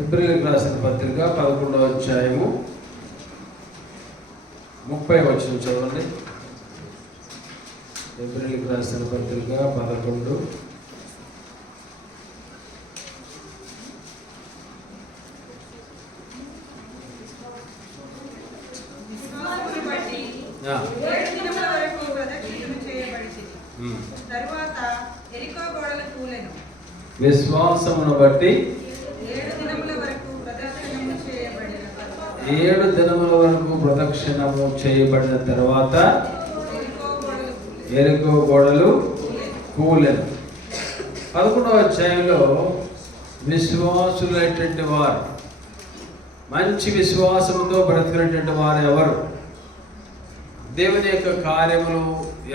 ఫిబ్రవరికి రాసిన పత్రిక 11వ అధ్యాయము 30వ వచనం చదవండి. ఫిబ్రవరికి రాసిన పత్రిక 11 విశ్వాసమును బట్టి 7 దినముల వరకు ప్రదక్షిణము చేయబడిన తర్వాత ఎరికో గోడలు కూలెను. 11వ అధ్యాయంలో విశ్వాసులైనటువంటి వారు, మంచి విశ్వాసంతో బ్రతికినటువంటి వారు ఎవరు, దేవుని యొక్క కార్యములు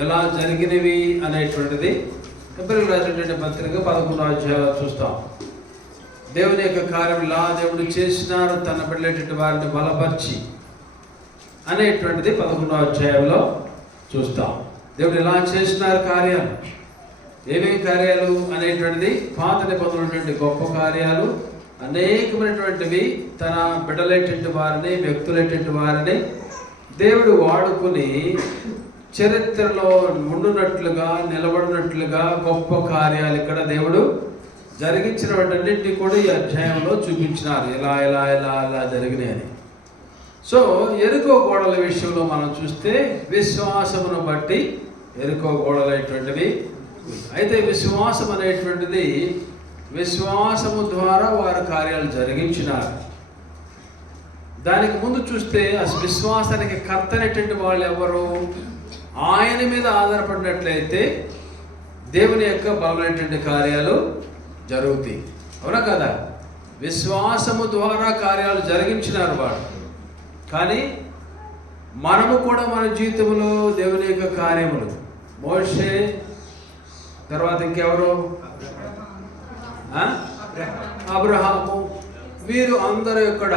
ఎలా జరిగినవి అనేటువంటిది ఫిబ్రవరికి రాసినటువంటి పత్రిక 11వ అధ్యాయంలో చూస్తాం. దేవుని యొక్క కార్యం ఎలా దేవుడు చేసినారు, తన బిడ్డలైనటువంటి వారిని బలపరిచి అనేటువంటిది 11వ అధ్యాయంలో చూస్తాం. దేవుడు ఎలా చేసినారు కార్యాలు, ఏమేమి కార్యాలు అనేటువంటిది పాత నిబంధనటువంటి గొప్ప కార్యాలు అనేకమైనటువంటివి తన బిడ్డలైనటువంటి వారిని, వ్యక్తులైనటువంటి వారిని దేవుడు వాడుకుని చరిత్రలో ఉండునట్లుగా నిలబడినట్లుగా గొప్ప కార్యాలు ఇక్కడ దేవుడు జరిగించిన వాటన్నింటినీ కూడా ఈ అధ్యాయంలో చూపించినారు, ఎలా ఎలా ఎలా ఎలా జరిగినాయని. సో ఎరికో గోడల విషయంలో మనం చూస్తే విశ్వాసమును బట్టి ఎరికో గోడలైనటువంటివి. అయితే విశ్వాసం అనేటువంటిది విశ్వాసము ద్వారా వారి కార్యాలు జరిగించినారు. దానికి ముందు చూస్తే ఆ విశ్వాసానికి కర్త అనేటువంటి వాళ్ళు ఎవరు, ఆయన మీద ఆధారపడినట్లయితే దేవుని యొక్క బలమైనటువంటి కార్యాలు జరుగుతాయి. అవునా కదా? విశ్వాసము ద్వారా కార్యాలు జరిగించినారు వాడు. కానీ మనము కూడా మన జీవితంలో దేవుని యొక్క కార్యములు, మోషే తర్వాత ఇంకెవరు, అబ్రహాము, వీరు అందరూ ఇక్కడ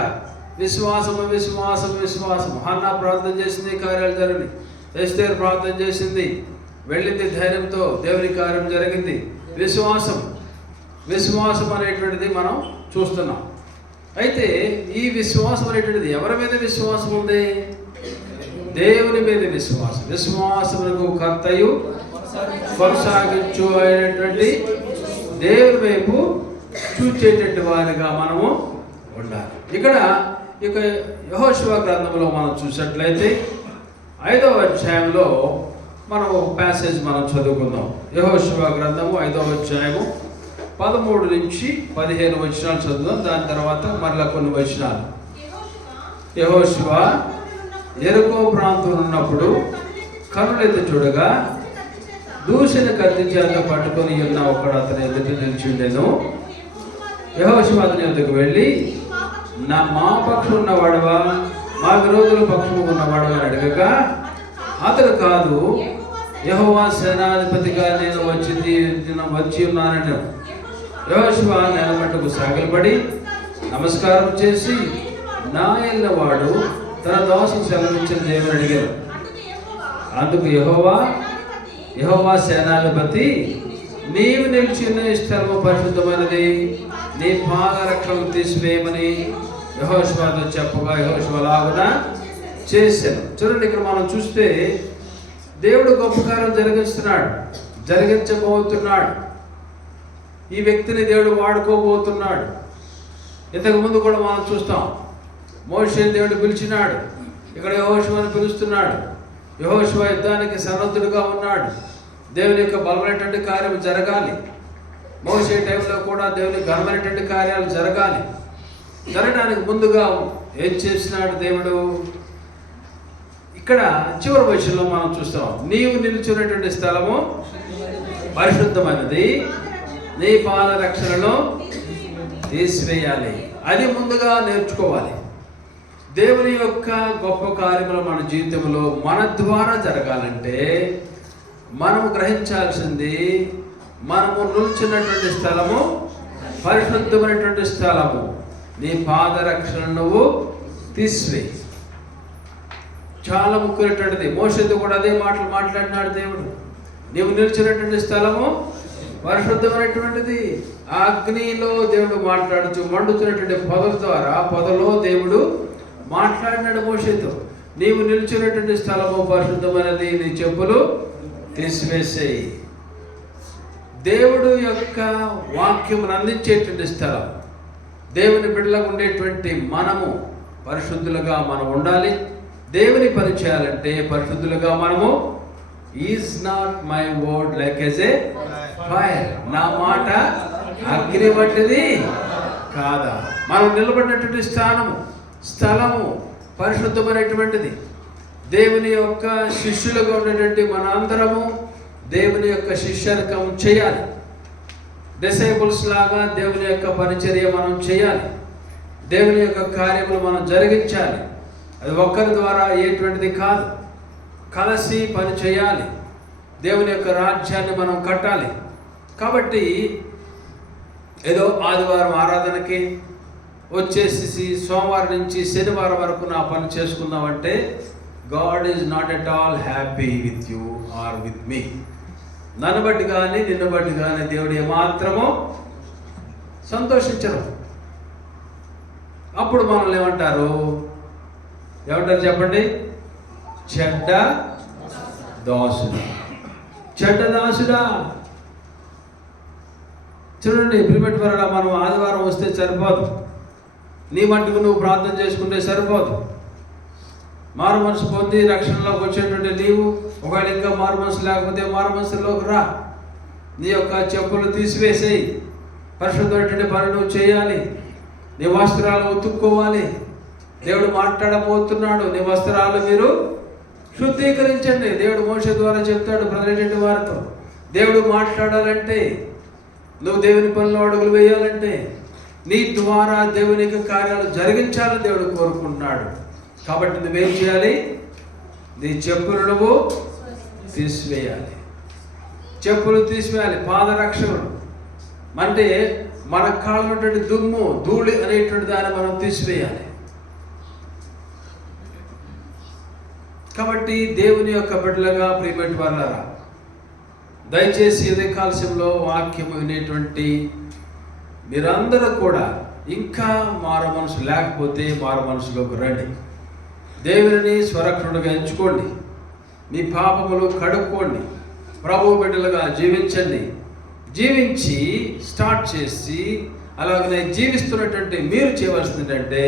విశ్వాసము విశ్వాసము విశ్వాసము. హన్నా ప్రార్థన చేసింది, కార్యాలు జరిగినాయి. ఎస్తేరు ప్రార్థన చేసింది, వెళ్ళింది ధైర్యంతో, దేవుని కార్యం జరిగింది. విశ్వాసం విశ్వాసం అనేటువంటిది మనం చూస్తున్నాం. అయితే ఈ విశ్వాసం అనేటువంటిది ఎవరి మీద విశ్వాసం ఉంది? దేవుని మీద విశ్వాసం. విశ్వాసమునకు కర్తయు కొనసాగించు అయినటువంటి దేవుని వైపు చూచేటటువంటి వారిగా మనము ఉండాలి. ఇక్కడ ఇక యెహోషువ గ్రంథంలో మనం చూసినట్లయితే 5వ అధ్యాయంలో మనం ఒక ప్యాసేజ్ మనం చదువుకుందాం. యెహోషువ గ్రంథము 5వ అధ్యాయము 13 నుంచి 15 వచనాలు చదువుదాం. దాని తర్వాత మరలా కొన్ని వచనాలు. యెహోషువ యెరికో ప్రాంతంలో ఉన్నప్పుడు కనులెత్తి చూడగా దూషణ కత్తి చేత పట్టుకొని ఉన్న ఒకడు అతని ఎదుట నిలిచిండెను. యెహోషువ అతని వద్దకు వెళ్ళి, మా పక్షం ఉన్నవాడవా, మా విరోధుల పక్షము ఉన్నవాడవా అని అడగగా, అతడు కాదు, యెహోవా సేనాధిపతిగా నేను వచ్చి ఉన్నానని. యెహోషువ నేల మట్టుకు సాగిలపడి నమస్కారం చేసి, నా ఎల్లవాడు తన దోషం సెలవించిన దేవుని అడిగారు. అందుకు యెహోవా సేనాధిపతి, నీవు నిలిచిన స్థలము పరిశుద్ధమైనది, నీ పాదరక్షలు తీసివేయమని యెహోషువతో చెప్పగా యెహోషువ అలాగున చేశాను. చూడండి, ఇక్కడ మనం చూస్తే దేవుడు గొప్ప కార్యం జరిగించబోతున్నాడు. ఈ వ్యక్తిని దేవుడు వాడుకోబోతున్నాడు. ఇంతకుముందు కూడా మనం చూస్తాం, మోషేని దేవుడు పిలిచినాడు, ఇక్కడ యెహోషువను పిలుస్తున్నాడు. యెహోషువ యుద్ధానికి సన్నద్ధుడుగా ఉన్నాడు. దేవుని యొక్క బలమైనటువంటి కార్యం జరగాలి. మోషే టైంలో కూడా దేవుని ఘనమైనటువంటి కార్యాలు జరగాలి. జరగడానికి ముందుగా ఏం చేసినాడు దేవుడు? ఇక్కడ చివరి వచనంలో మనం చూస్తాం, నీవు నిలుచున్నటువంటి స్థలము పరిశుద్ధమైనది, నీ పాదరక్షలను తీసివేయాలి. అది ముందుగా నేర్చుకోవాలి. దేవుని యొక్క గొప్ప కార్యములు మన జీవితంలో మన ద్వారా జరగాలంటే మనము గ్రహించాల్సింది, మనము నిలుచున్నటువంటి స్థలము పరిశుద్ధమైనటువంటి స్థలము, నీ పాదరక్షలను నువ్వు తీసివేయి. చాలా ముఖ్యమైనటువంటిది. మోషేతో కూడా అదే మాటలు మాట్లాడినాడు దేవుడు. నీవు నిలిచినటువంటి స్థలము పరిశుద్ధమైనటువంటిది. ఆ అగ్నిలో దేవుడు మాట్లాడుతూ మండుతున్నటువంటి పొదల ద్వారా పొదలో దేవుడు మాట్లాడినాడు మోషేతో. నీవు నిలిచినటువంటి స్థలము పరిశుద్ధమైనది, నీ చెప్పులు తీసివేసేయి. దేవుడు యొక్క వాక్యమును అందించేటువంటి స్థలం. దేవుని బిడ్డలకు ఉండేటువంటి మనము పరిశుద్ధులుగా మనం ఉండాలి. దేవుని పని చేయాలంటే పరిశుద్ధులుగా మనము, is not my word like as a fire, నా మాట అగ్ని వంటిది కాదా. మనం నిలబడినటువంటి స్థలము పరిశుద్ధమైనటువంటిది. దేవుని యొక్క శిష్యులుగా ఉండేటువంటి మన అందరము దేవుని యొక్క శిష్యరకం చేయాలి. డిసైపుల్స్ లాగా దేవుని యొక్క పరిచర్య మనం చేయాలి. దేవుని యొక్క కార్యములు మనం జరిగించాలి. అది ఒక్కరి ద్వారా అయ్యేటువంటిది కాదు. కలిసి పని చేయాలి. దేవుని యొక్క రాజ్యాన్ని మనం కట్టాలి. కాబట్టి ఏదో ఆదివారం ఆరాధనకి వచ్చేసి సోమవారం నుంచి శనివారం వరకు నా పని చేసుకుందామంటే God is not at all happy with you or with me. నన్ను బట్టి కానీ నిన్ను బట్టి కానీ దేవుడు ఏమాత్రమో సంతోషించరు. అప్పుడు మనల్ని ఏమంటారు చెప్పండి? చెడ్డ దాసుడా, చెడ్డ దాసుడా. చూడండి ప్రిమిట్ వరగా మనం ఆదివారం వస్తే సరిపోదు. నీ మట్టుకు నువ్వు ప్రార్థన చేసుకుంటే సరిపోదు. మారు మనసు పొంది రక్షణలోకి వచ్చేటువంటి నీవు ఒకవేళ ఇంకా మారు మనసు లేకపోతే మారు మనసులోకి రా. నీ యొక్క చెప్పులు తీసివేసేయి. పరిశుద్ధమైనటువంటి పని నువ్వు చేయాలి. నీ వస్త్రాలు ఉతుక్కోవాలి. దేవుడు మాట్లాడబోతున్నాడు. నీ వస్త్రాలు మీరు శుద్ధీకరించండి. దేవుడు మోషే ద్వారా చెప్తాడు ప్రజలైనటువంటి వారితో. దేవుడు మాట్లాడాలంటే, నువ్వు దేవుని పనిలో అడుగులు వేయాలంటే, నీ ద్వారా దేవునికి కార్యాలు జరిగించాలని దేవుడు కోరుకుంటున్నాడు. కాబట్టి నువ్వేం చేయాలి? నీ చెప్పులు నువ్వు తీసివేయాలి. చెప్పులు తీసివేయాలి. పాదరక్షకులు అంటే మన కాళ్ళ ఉన్నటువంటి దుమ్ము ధూళి అనేటువంటి దాన్ని మనం తీసివేయాలి. కాబట్టి దేవుని యొక్క బిడ్డలుగా ప్రియమైన వారలారా, దయచేసి ఉదయ కాలశంలో వాక్యము వినేటువంటి మీరందరూ కూడా ఇంకా మారు మనసు లేకపోతే మారు మనసులోకి రండి. దేవుని స్వరక్షణుడిగా ఎంచుకోండి. మీ పాపములు కడుక్కోండి. ప్రభు బిడ్డలుగా జీవించండి. జీవించి స్టార్ట్ చేసి అలాగనే జీవిస్తున్నటువంటి మీరు చేయవలసింది ఏంటంటే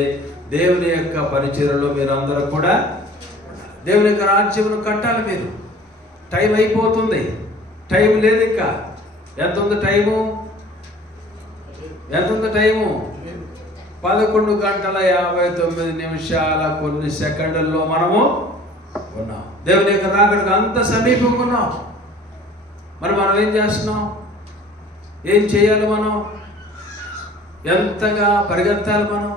దేవుని యొక్క పరిచర్యలో మీరందరూ కూడా దేవుని యొక్క రాజ్యమును కట్టాలి. మీరు టైం అయిపోతుంది. టైం లేదు ఇంకా. ఎంత ఉంది టైము? 11:59 కొన్ని సెకండ్లలో మనము ఉన్నాం. దేవుని యొక్క రాకడకు అంత సమీపంగా ఉన్నాం. మనం ఏం చేస్తున్నాం? ఏం చేయాలి? మనం ఎంతగా పరిగెత్తాలి? మనం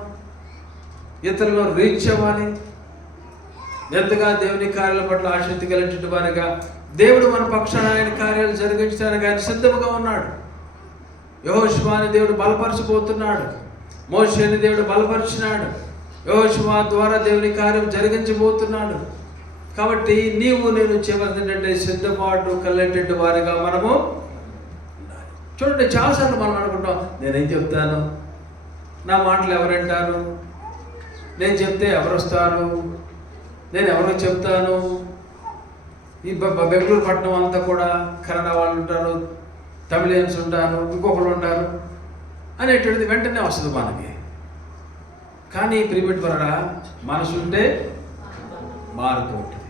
ఇతరులను రీచ్ అవ్వాలి. ఎంతగా దేవుని కార్యాల పట్ల ఆసక్తి కలిగిన వారిగా దేవుడు మన పక్షాన ఆయన కార్యాలు జరిగించడానికి ఆయన సిద్ధంగా ఉన్నాడు. యెహోషువని దేవుడు బలపరచబోతున్నాడు. మోషేని దేవుడు బలపరిచినాడు. యెహోషువ ద్వారా దేవుని కార్యం జరిగించబోతున్నాడు. కాబట్టి నీవు నేను చేయవలసిందంటే సిద్ధపాటు కలిగేటువంటి వారిగా మనము చూడండి. చాలాసార్లు మనం అనుకుంటాం, నేనేం చెప్తాను, నా మాటలు ఎవరంటారు, నేను చెప్తే ఎవరు వస్తారు, నేను ఎవరికి చెప్తాను. ఈ బెంగళూరు పట్టణం అంతా కూడా కన్నడ వాళ్ళు ఉంటారు, తమిళియన్స్ ఉంటారు, ఇంకొకరు ఉంటారు అనేటువంటిది వెంటనే వస్తుంది మనకి. కానీ ప్రియమైన వరడా మనసుంటే మార్గం ఉంటుంది.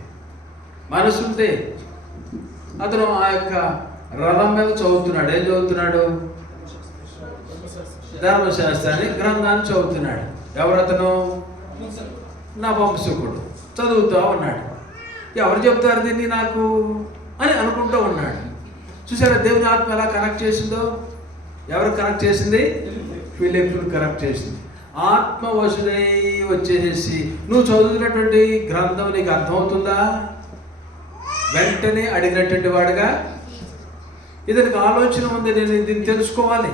మనసుంటే అతను ఆ యొక్క రథం మీద చదువుతున్నాడు. ఏం చదువుతున్నాడు? ధర్మశాస్త్రాన్ని గ్రంథాన్ని చదువుతున్నాడు. ఎవరతను? నా వంశకుడు. చదువుతూ ఉన్నాడు. ఎవరు చెప్తారు దీన్ని నాకు అని అనుకుంటూ ఉన్నాడు. చూసారా దేవుని ఆత్మ ఎలా కనెక్ట్ చేసిందో? ఎవరు కనెక్ట్ చేసింది? ఫిలిప్పును కనెక్ట్ చేసింది. ఆత్మ వశుడై వచ్చేసి నువ్వు చదువుతున్నటువంటి గ్రంథం నీకు అర్థమవుతుందా? వెంటనే అడిగినటువంటి వాడుగా ఇతనికి ఆలోచన ఉంది, నేను దీన్ని తెలుసుకోవాలి,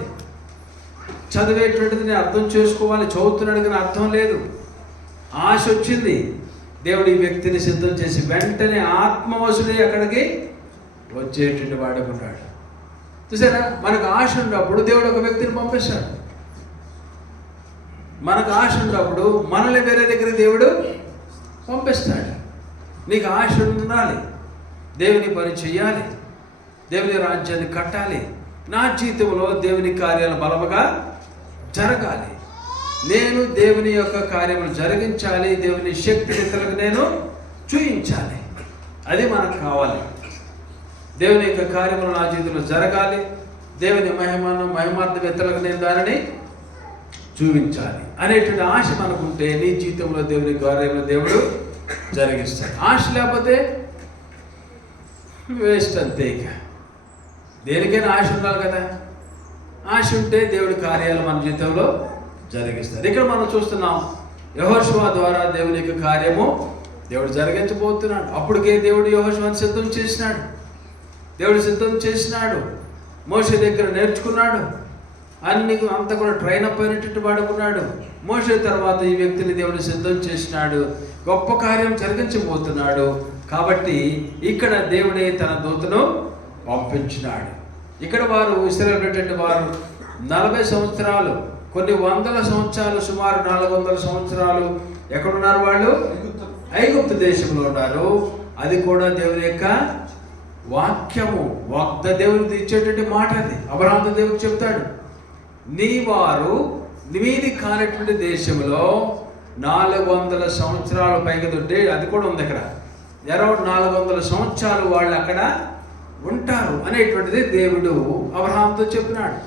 చదివేటువంటిది నేను అర్థం చేసుకోవాలి. చదువుతున్నాడు కానీ అర్థం లేదు, ఆశ వచ్చింది. దేవుడు ఈ వ్యక్తిని సిద్ధం చేసి వెంటనే ఆత్మవశుడై అక్కడికి వచ్చేటువంటి వాడుకున్నాడు. చూసారా, మనకు ఆశ ఉన్నప్పుడు దేవుడు ఒక వ్యక్తిని పంపిస్తాడు. మనకు ఆశ ఉన్నప్పుడు మనల్ని వేరే దగ్గర దేవుడు పంపిస్తాడు. నీకు ఆశ ఉండాలి, దేవుని పని చెయ్యాలి, దేవుని రాజ్యాన్ని కట్టాలి, నా జీవితంలో దేవుని కార్యాలు బలముగా జరగాలి, నేను దేవుని యొక్క కార్యములు జరిగించాలి, దేవుని శక్తినితలకు నేను చూయించాలి. అది మనకు కావాలి. దేవుని యొక్క కార్యములు నా జీవితంలో జరగాలి, దేవుని మహిమార్థవేత్తలకు నేను దానిని చూపించాలి అనేటువంటి ఆశ మనకుంటే నీ జీవితంలో దేవుని కార్యములు దేవుడు జరిగిస్తాడు. ఆశ లేకపోతే వేస్ట్ అంతే. ఇక దేనికైనా ఆశ ఉండాలి కదా. ఆశ ఉంటే దేవుడి కార్యాలు మన జీవితంలో జరిగిస్తారు. ఇక్కడ మనం చూస్తున్నాం, యెహోషువ ద్వారా దేవుని యొక్క కార్యము దేవుడు జరిగించబోతున్నాడు. అప్పటికే దేవుడు యెహోషువను సిద్ధం చేసినాడు. దేవుడు సిద్ధం చేసినాడు. మోషే దగ్గర నేర్చుకున్నాడు. అంతా కూడా ట్రైన్ అప్ అయినట్టు వాడుకున్నాడు. మోషే తర్వాత ఈ వ్యక్తిని దేవుడు సిద్ధం చేసినాడు. గొప్ప కార్యం జరిగించబోతున్నాడు. కాబట్టి ఇక్కడ దేవుడే తన దూతను పంపించినాడు. ఇక్కడ వారు ఇశ్రాయేలు వారు 40 సంవత్సరాలు, కొన్ని వందల సంవత్సరాలు, సుమారు 400 సంవత్సరాలు ఎక్కడున్నారు? వాళ్ళు ఐగుప్తు దేశంలో ఉన్నారు. అది కూడా దేవుని యొక్క వాక్యము, దేవునికి ఇచ్చేటువంటి మాట. అది అబ్రహాముతో దేవుడు చెప్తాడు, నీ వారు మీది కానటువంటి దేశంలో 400 సంవత్సరాల పైగా ఉంటే, అది కూడా ఉంది అక్కడ, అరౌండ్ 400 సంవత్సరాలు వాళ్ళు అక్కడ ఉంటారు అనేటువంటిది దేవుడు అబ్రహాముతో చెప్పినాడు.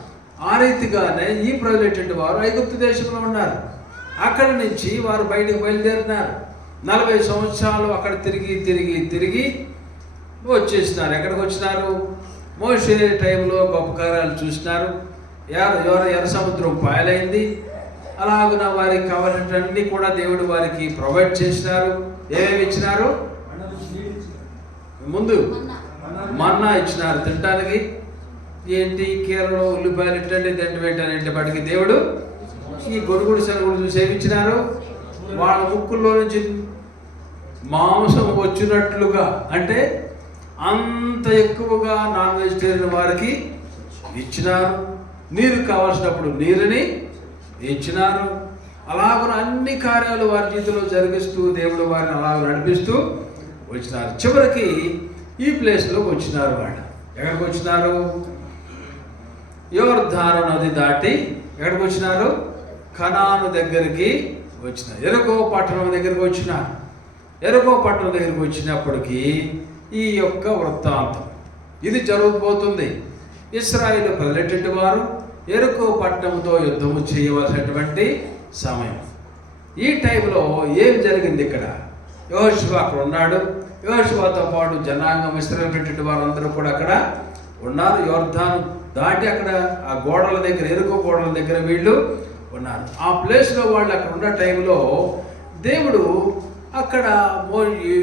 ఆ రీతిగానే ఈ ప్రజలు వారు ఐగుప్తు దేశంలో ఉన్నారు. అక్కడి నుంచి వారు బయటకు బయలుదేరినారు. 40 సంవత్సరాలు అక్కడ తిరిగి వచ్చేసినారు. ఎక్కడికి వచ్చినారు? మోషే టైంలో గొప్ప కార్యాలు చూసినారు. ఎర్ర సముద్రం పాయలైంది. అలాగున వారికి కావాల్సినవన్నీ కూడా దేవుడు వారికి ప్రొవైడ్ చేసినారు. ఏమేమి ఇచ్చినారు? ముందు మన్నా ఇచ్చినారు తినడానికి. ఏంటి కేరళ ఉల్లిపాయలు ఇట్టండి దండి పెట్టానంటే వాటికి దేవుడు ఈ గొడుగుడు సరుగుడు సేవించినారు. వాళ్ళ ముక్కుల్లో నుంచి మాంసం వచ్చినట్లుగా, అంటే అంత ఎక్కువగా నాన్ వెజిటేరియన్ వారికి ఇచ్చినారు. నీరు కావాల్సినప్పుడు నీరుని ఇచ్చినారు. అలాగ అన్ని కార్యాలు వారి జీవితంలో జరిగిస్తూ దేవుడు వారిని అలాగ నడిపిస్తూ వచ్చినారు. చివరికి ఈ ప్లేస్లోకి వచ్చినారు. వాళ్ళు ఎక్కడికి వచ్చినారు? యోర్దాను నది దాటి ఎక్కడికి వచ్చినారు? కనాను దగ్గరికి వచ్చినారు. ఎరుకో పట్టణం దగ్గరికి వచ్చినారు. ఎరుకో పట్టణం దగ్గరికి వచ్చినప్పటికీ ఈ యొక్క వృత్తాంతం ఇది జరగబోతుంది. ఇశ్రాయేలు ప్రజలెటువంటి వారు ఎరుకో పట్టణంతో యుద్ధము చేయవలసినటువంటి సమయం. ఈ టైంలో ఏం జరిగింది? ఇక్కడ యెహోషువ అక్కడ ఉన్నాడు. యెహోషువతో పాటు జనాంగం ఇశ్రాయేలు వారందరూ కూడా అక్కడ ఉన్నారు. యోర్దాను దాటి అక్కడ ఆ గోడల దగ్గర, ఎరుకో గోడల దగ్గర వీళ్ళు ఉన్నారు. ఆ ప్లేస్లో వాళ్ళు అక్కడ ఉన్న టైంలో దేవుడు అక్కడ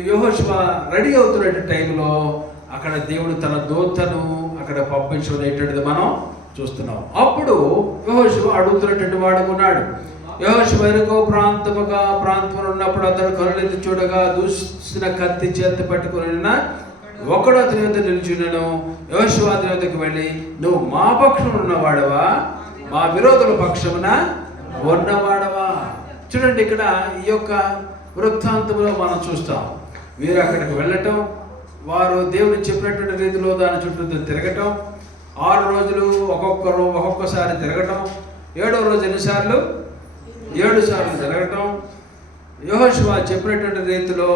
యెహోషువ రెడీ అవుతున్న టైంలో అక్కడ దేవుడు తన దూతను అక్కడ పంపించనేటువంటిది మనం చూస్తున్నాం. అప్పుడు యెహోషువ అడుగుతున్నటువంటి వాడుకున్నాడు. యెహోషువ ఎరుకో ప్రాంతంలో ఉన్నప్పుడు అతడు కనులెత్తి చూడగా దూసిన కత్తి చేత పట్టుకుని ఒకడు అతని వద్ద నిలిచున్నాను. యెహోషువ అతని వద్దకు వెళ్ళి, నువ్వు మా పక్షమున ఉన్నవాడవా, మా విరోధుల పక్షమున ఉన్నవాడవా? చూడండి, ఇక్కడ ఈ యొక్క వృత్తాంతంలో మనం చూస్తాం. వీరు అక్కడికి వెళ్ళటం, వారు దేవుడు చెప్పినటువంటి రీతిలో దాని చుట్టూ తిరగటం, 6 రోజులు ఒక్కొక్కసారి తిరగటం, 7వ రోజు ఎన్నిసార్లు? 7 సార్లు తిరగటం. యెహోషువ చెప్పినటువంటి రీతిలో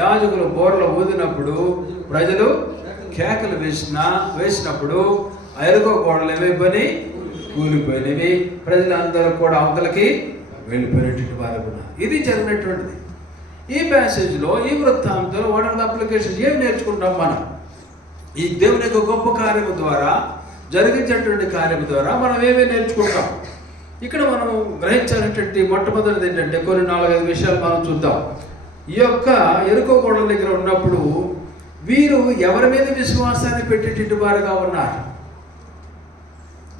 యాజకులు బోర్లు ఊదినప్పుడు, ప్రజలు కేకలు వేసినప్పుడు ఎరుకో గోడలు ఏమైపోయి కూలిపోయినవి. ప్రజలందరూ కూడా అవతలకి వెళ్ళిపోయినటువంటి వారు కూడా. ఇది జరిగినటువంటిది. ఈ ప్యాసేజ్లో, ఈ వృత్తాంతంలో వాట్ ఆర్ ద అప్లికేషన్? ఏం నేర్చుకుంటాం మనం? ఈ దేవుని యొక్క గొప్ప కార్యము ద్వారా, జరిగించేటువంటి కార్యము ద్వారా మనం ఏమేమి నేర్చుకుంటాం? ఇక్కడ మనం గ్రహించాల్సినటువంటి మొట్టమొదటిది ఏంటంటే, కొన్ని 4-5 విషయాలు మనం చూద్దాం. ఈ యొక్క ఎరుకో గోడల దగ్గర ఉన్నప్పుడు వీరు ఎవరి మీద విశ్వాసాన్ని పెట్టేటువంటి వారుగా ఉన్నారు?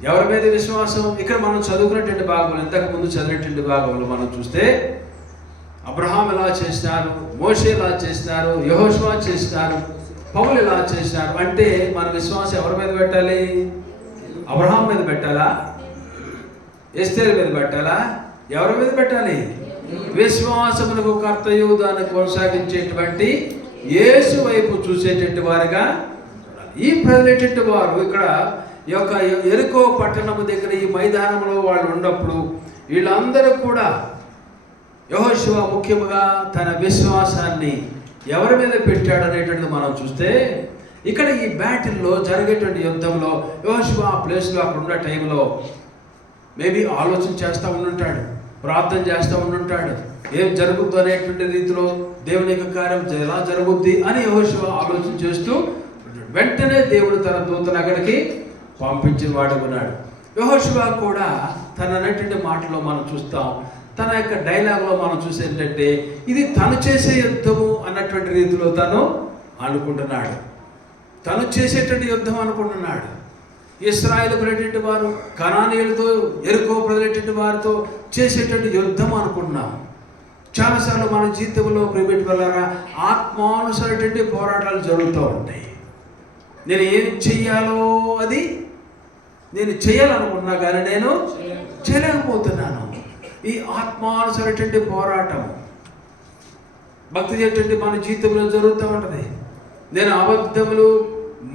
ఎవరి మీద విశ్వాసం? ఇక్కడ మనం చదువుకున్నటువంటి భాగంలో, ఇంతకుముందు చదివినటువంటి భాగంలో మనం చూస్తే అబ్రహాం ఎలా చేసినారు, మోషే ఎలా చేసినారు, యెహోషువ చేసినారు, పౌలు ఎలా చేసినారు. అంటే మన విశ్వాసం ఎవరి మీద పెట్టాలి? అబ్రహాం మీద పెట్టాలా? ఎస్తేరు మీద పెట్టాలా? ఎవరి మీద పెట్టాలి? విశ్వాసమునకు కర్తయు దాన్ని కొనసాగించేటువంటి యేసు వైపు చూసేటట్టు వారుగా ఈ ప్రజలైనటువంటి వారు ఇక్కడ ఈ యొక్క యెరికో పట్టణము దగ్గర ఈ మైదానంలో వాళ్ళు ఉన్నప్పుడు వీళ్ళందరూ కూడా యెహోషువ ముఖ్యంగా తన విశ్వాసాన్ని ఎవరి మీద పెట్టాడు అనేటువంటిది మనం చూస్తే ఇక్కడ ఈ బ్యాటిల్లో జరిగేటువంటి యుద్ధంలో యెహోషువ ఆ ప్లేస్లో అక్కడ ఉన్న టైంలో మేబీ ఆలోచన చేస్తూ ఉండుంటాడు, ప్రార్థన చేస్తూ ఉండుంటాడు, ఏం జరుగుద్దు అనేటువంటి రీతిలో దేవుని యొక్క కార్యం ఎలా జరుగుద్ది అని యెహోషువ ఆలోచన చేస్తూ వెంటనే దేవుడు తన దూతను అక్కడికి పంపించిన వాడు ఉన్నాడు. యెహోషువ కూడా తన అన్నటువంటి మాటలో మనం చూస్తాం, తన యొక్క డైలాగ్లో మనం చూసే ఏంటంటే ఇది తను చేసే యుద్ధము అన్నటువంటి రీతిలో తను అనుకుంటున్నాడు. తను చేసేటువంటి యుద్ధం అనుకుంటున్నాడు. ఇశ్రాయేలు ప్రజలైనటువంటి వారు కనానీయులతో యెరికో ప్రజలైనటువంటి వారితో చేసేటువంటి యుద్ధం అనుకుంటున్నాం. చాలాసార్లు మన జీవితంలో ప్రియమైన వాళ్ళారా ఆత్మానుసరైనటువంటి పోరాటాలు జరుగుతూ ఉంటాయి. నేను ఏం చెయ్యాలో అది నేను చేయాలనుకున్నా కానీ నేను చేయలేకపోతున్నాను. ఈ ఆత్మానుసరైనటువంటి పోరాటం భక్తి చేసేటువంటి మన జీవితంలో జరుగుతూ ఉంటుంది. నేను అబద్ధములు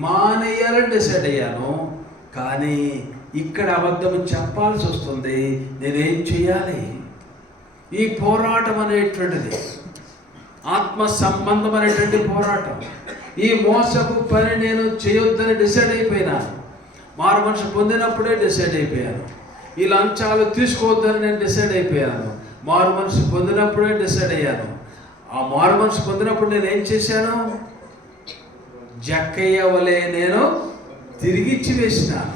మానేయాలని డిసైడ్ అయ్యాను, కానీ ఇక్కడ అబద్ధం చెప్పాల్సి వస్తుంది. నేనేం చేయాలి? ఈ పోరాటం అనేటువంటిది ఆత్మ సంబంధం అనేటువంటి పోరాటం. ఈ మోసపు పని నేను చేయొద్దని డిసైడ్ అయిపోయినాను. మారు మనిషి పొందినప్పుడే డిసైడ్ అయిపోయాను. ఈ లంచాలు తీసుకోవద్దని నేను డిసైడ్ అయిపోయాను. మారు మనిషి పొందినప్పుడే డిసైడ్ అయ్యాను. ఆ మారు మనిషి పొందినప్పుడు నేను ఏం చేశాను? జక్కయ్య వలె నేను తిరిగిచ్చి వేసినాను.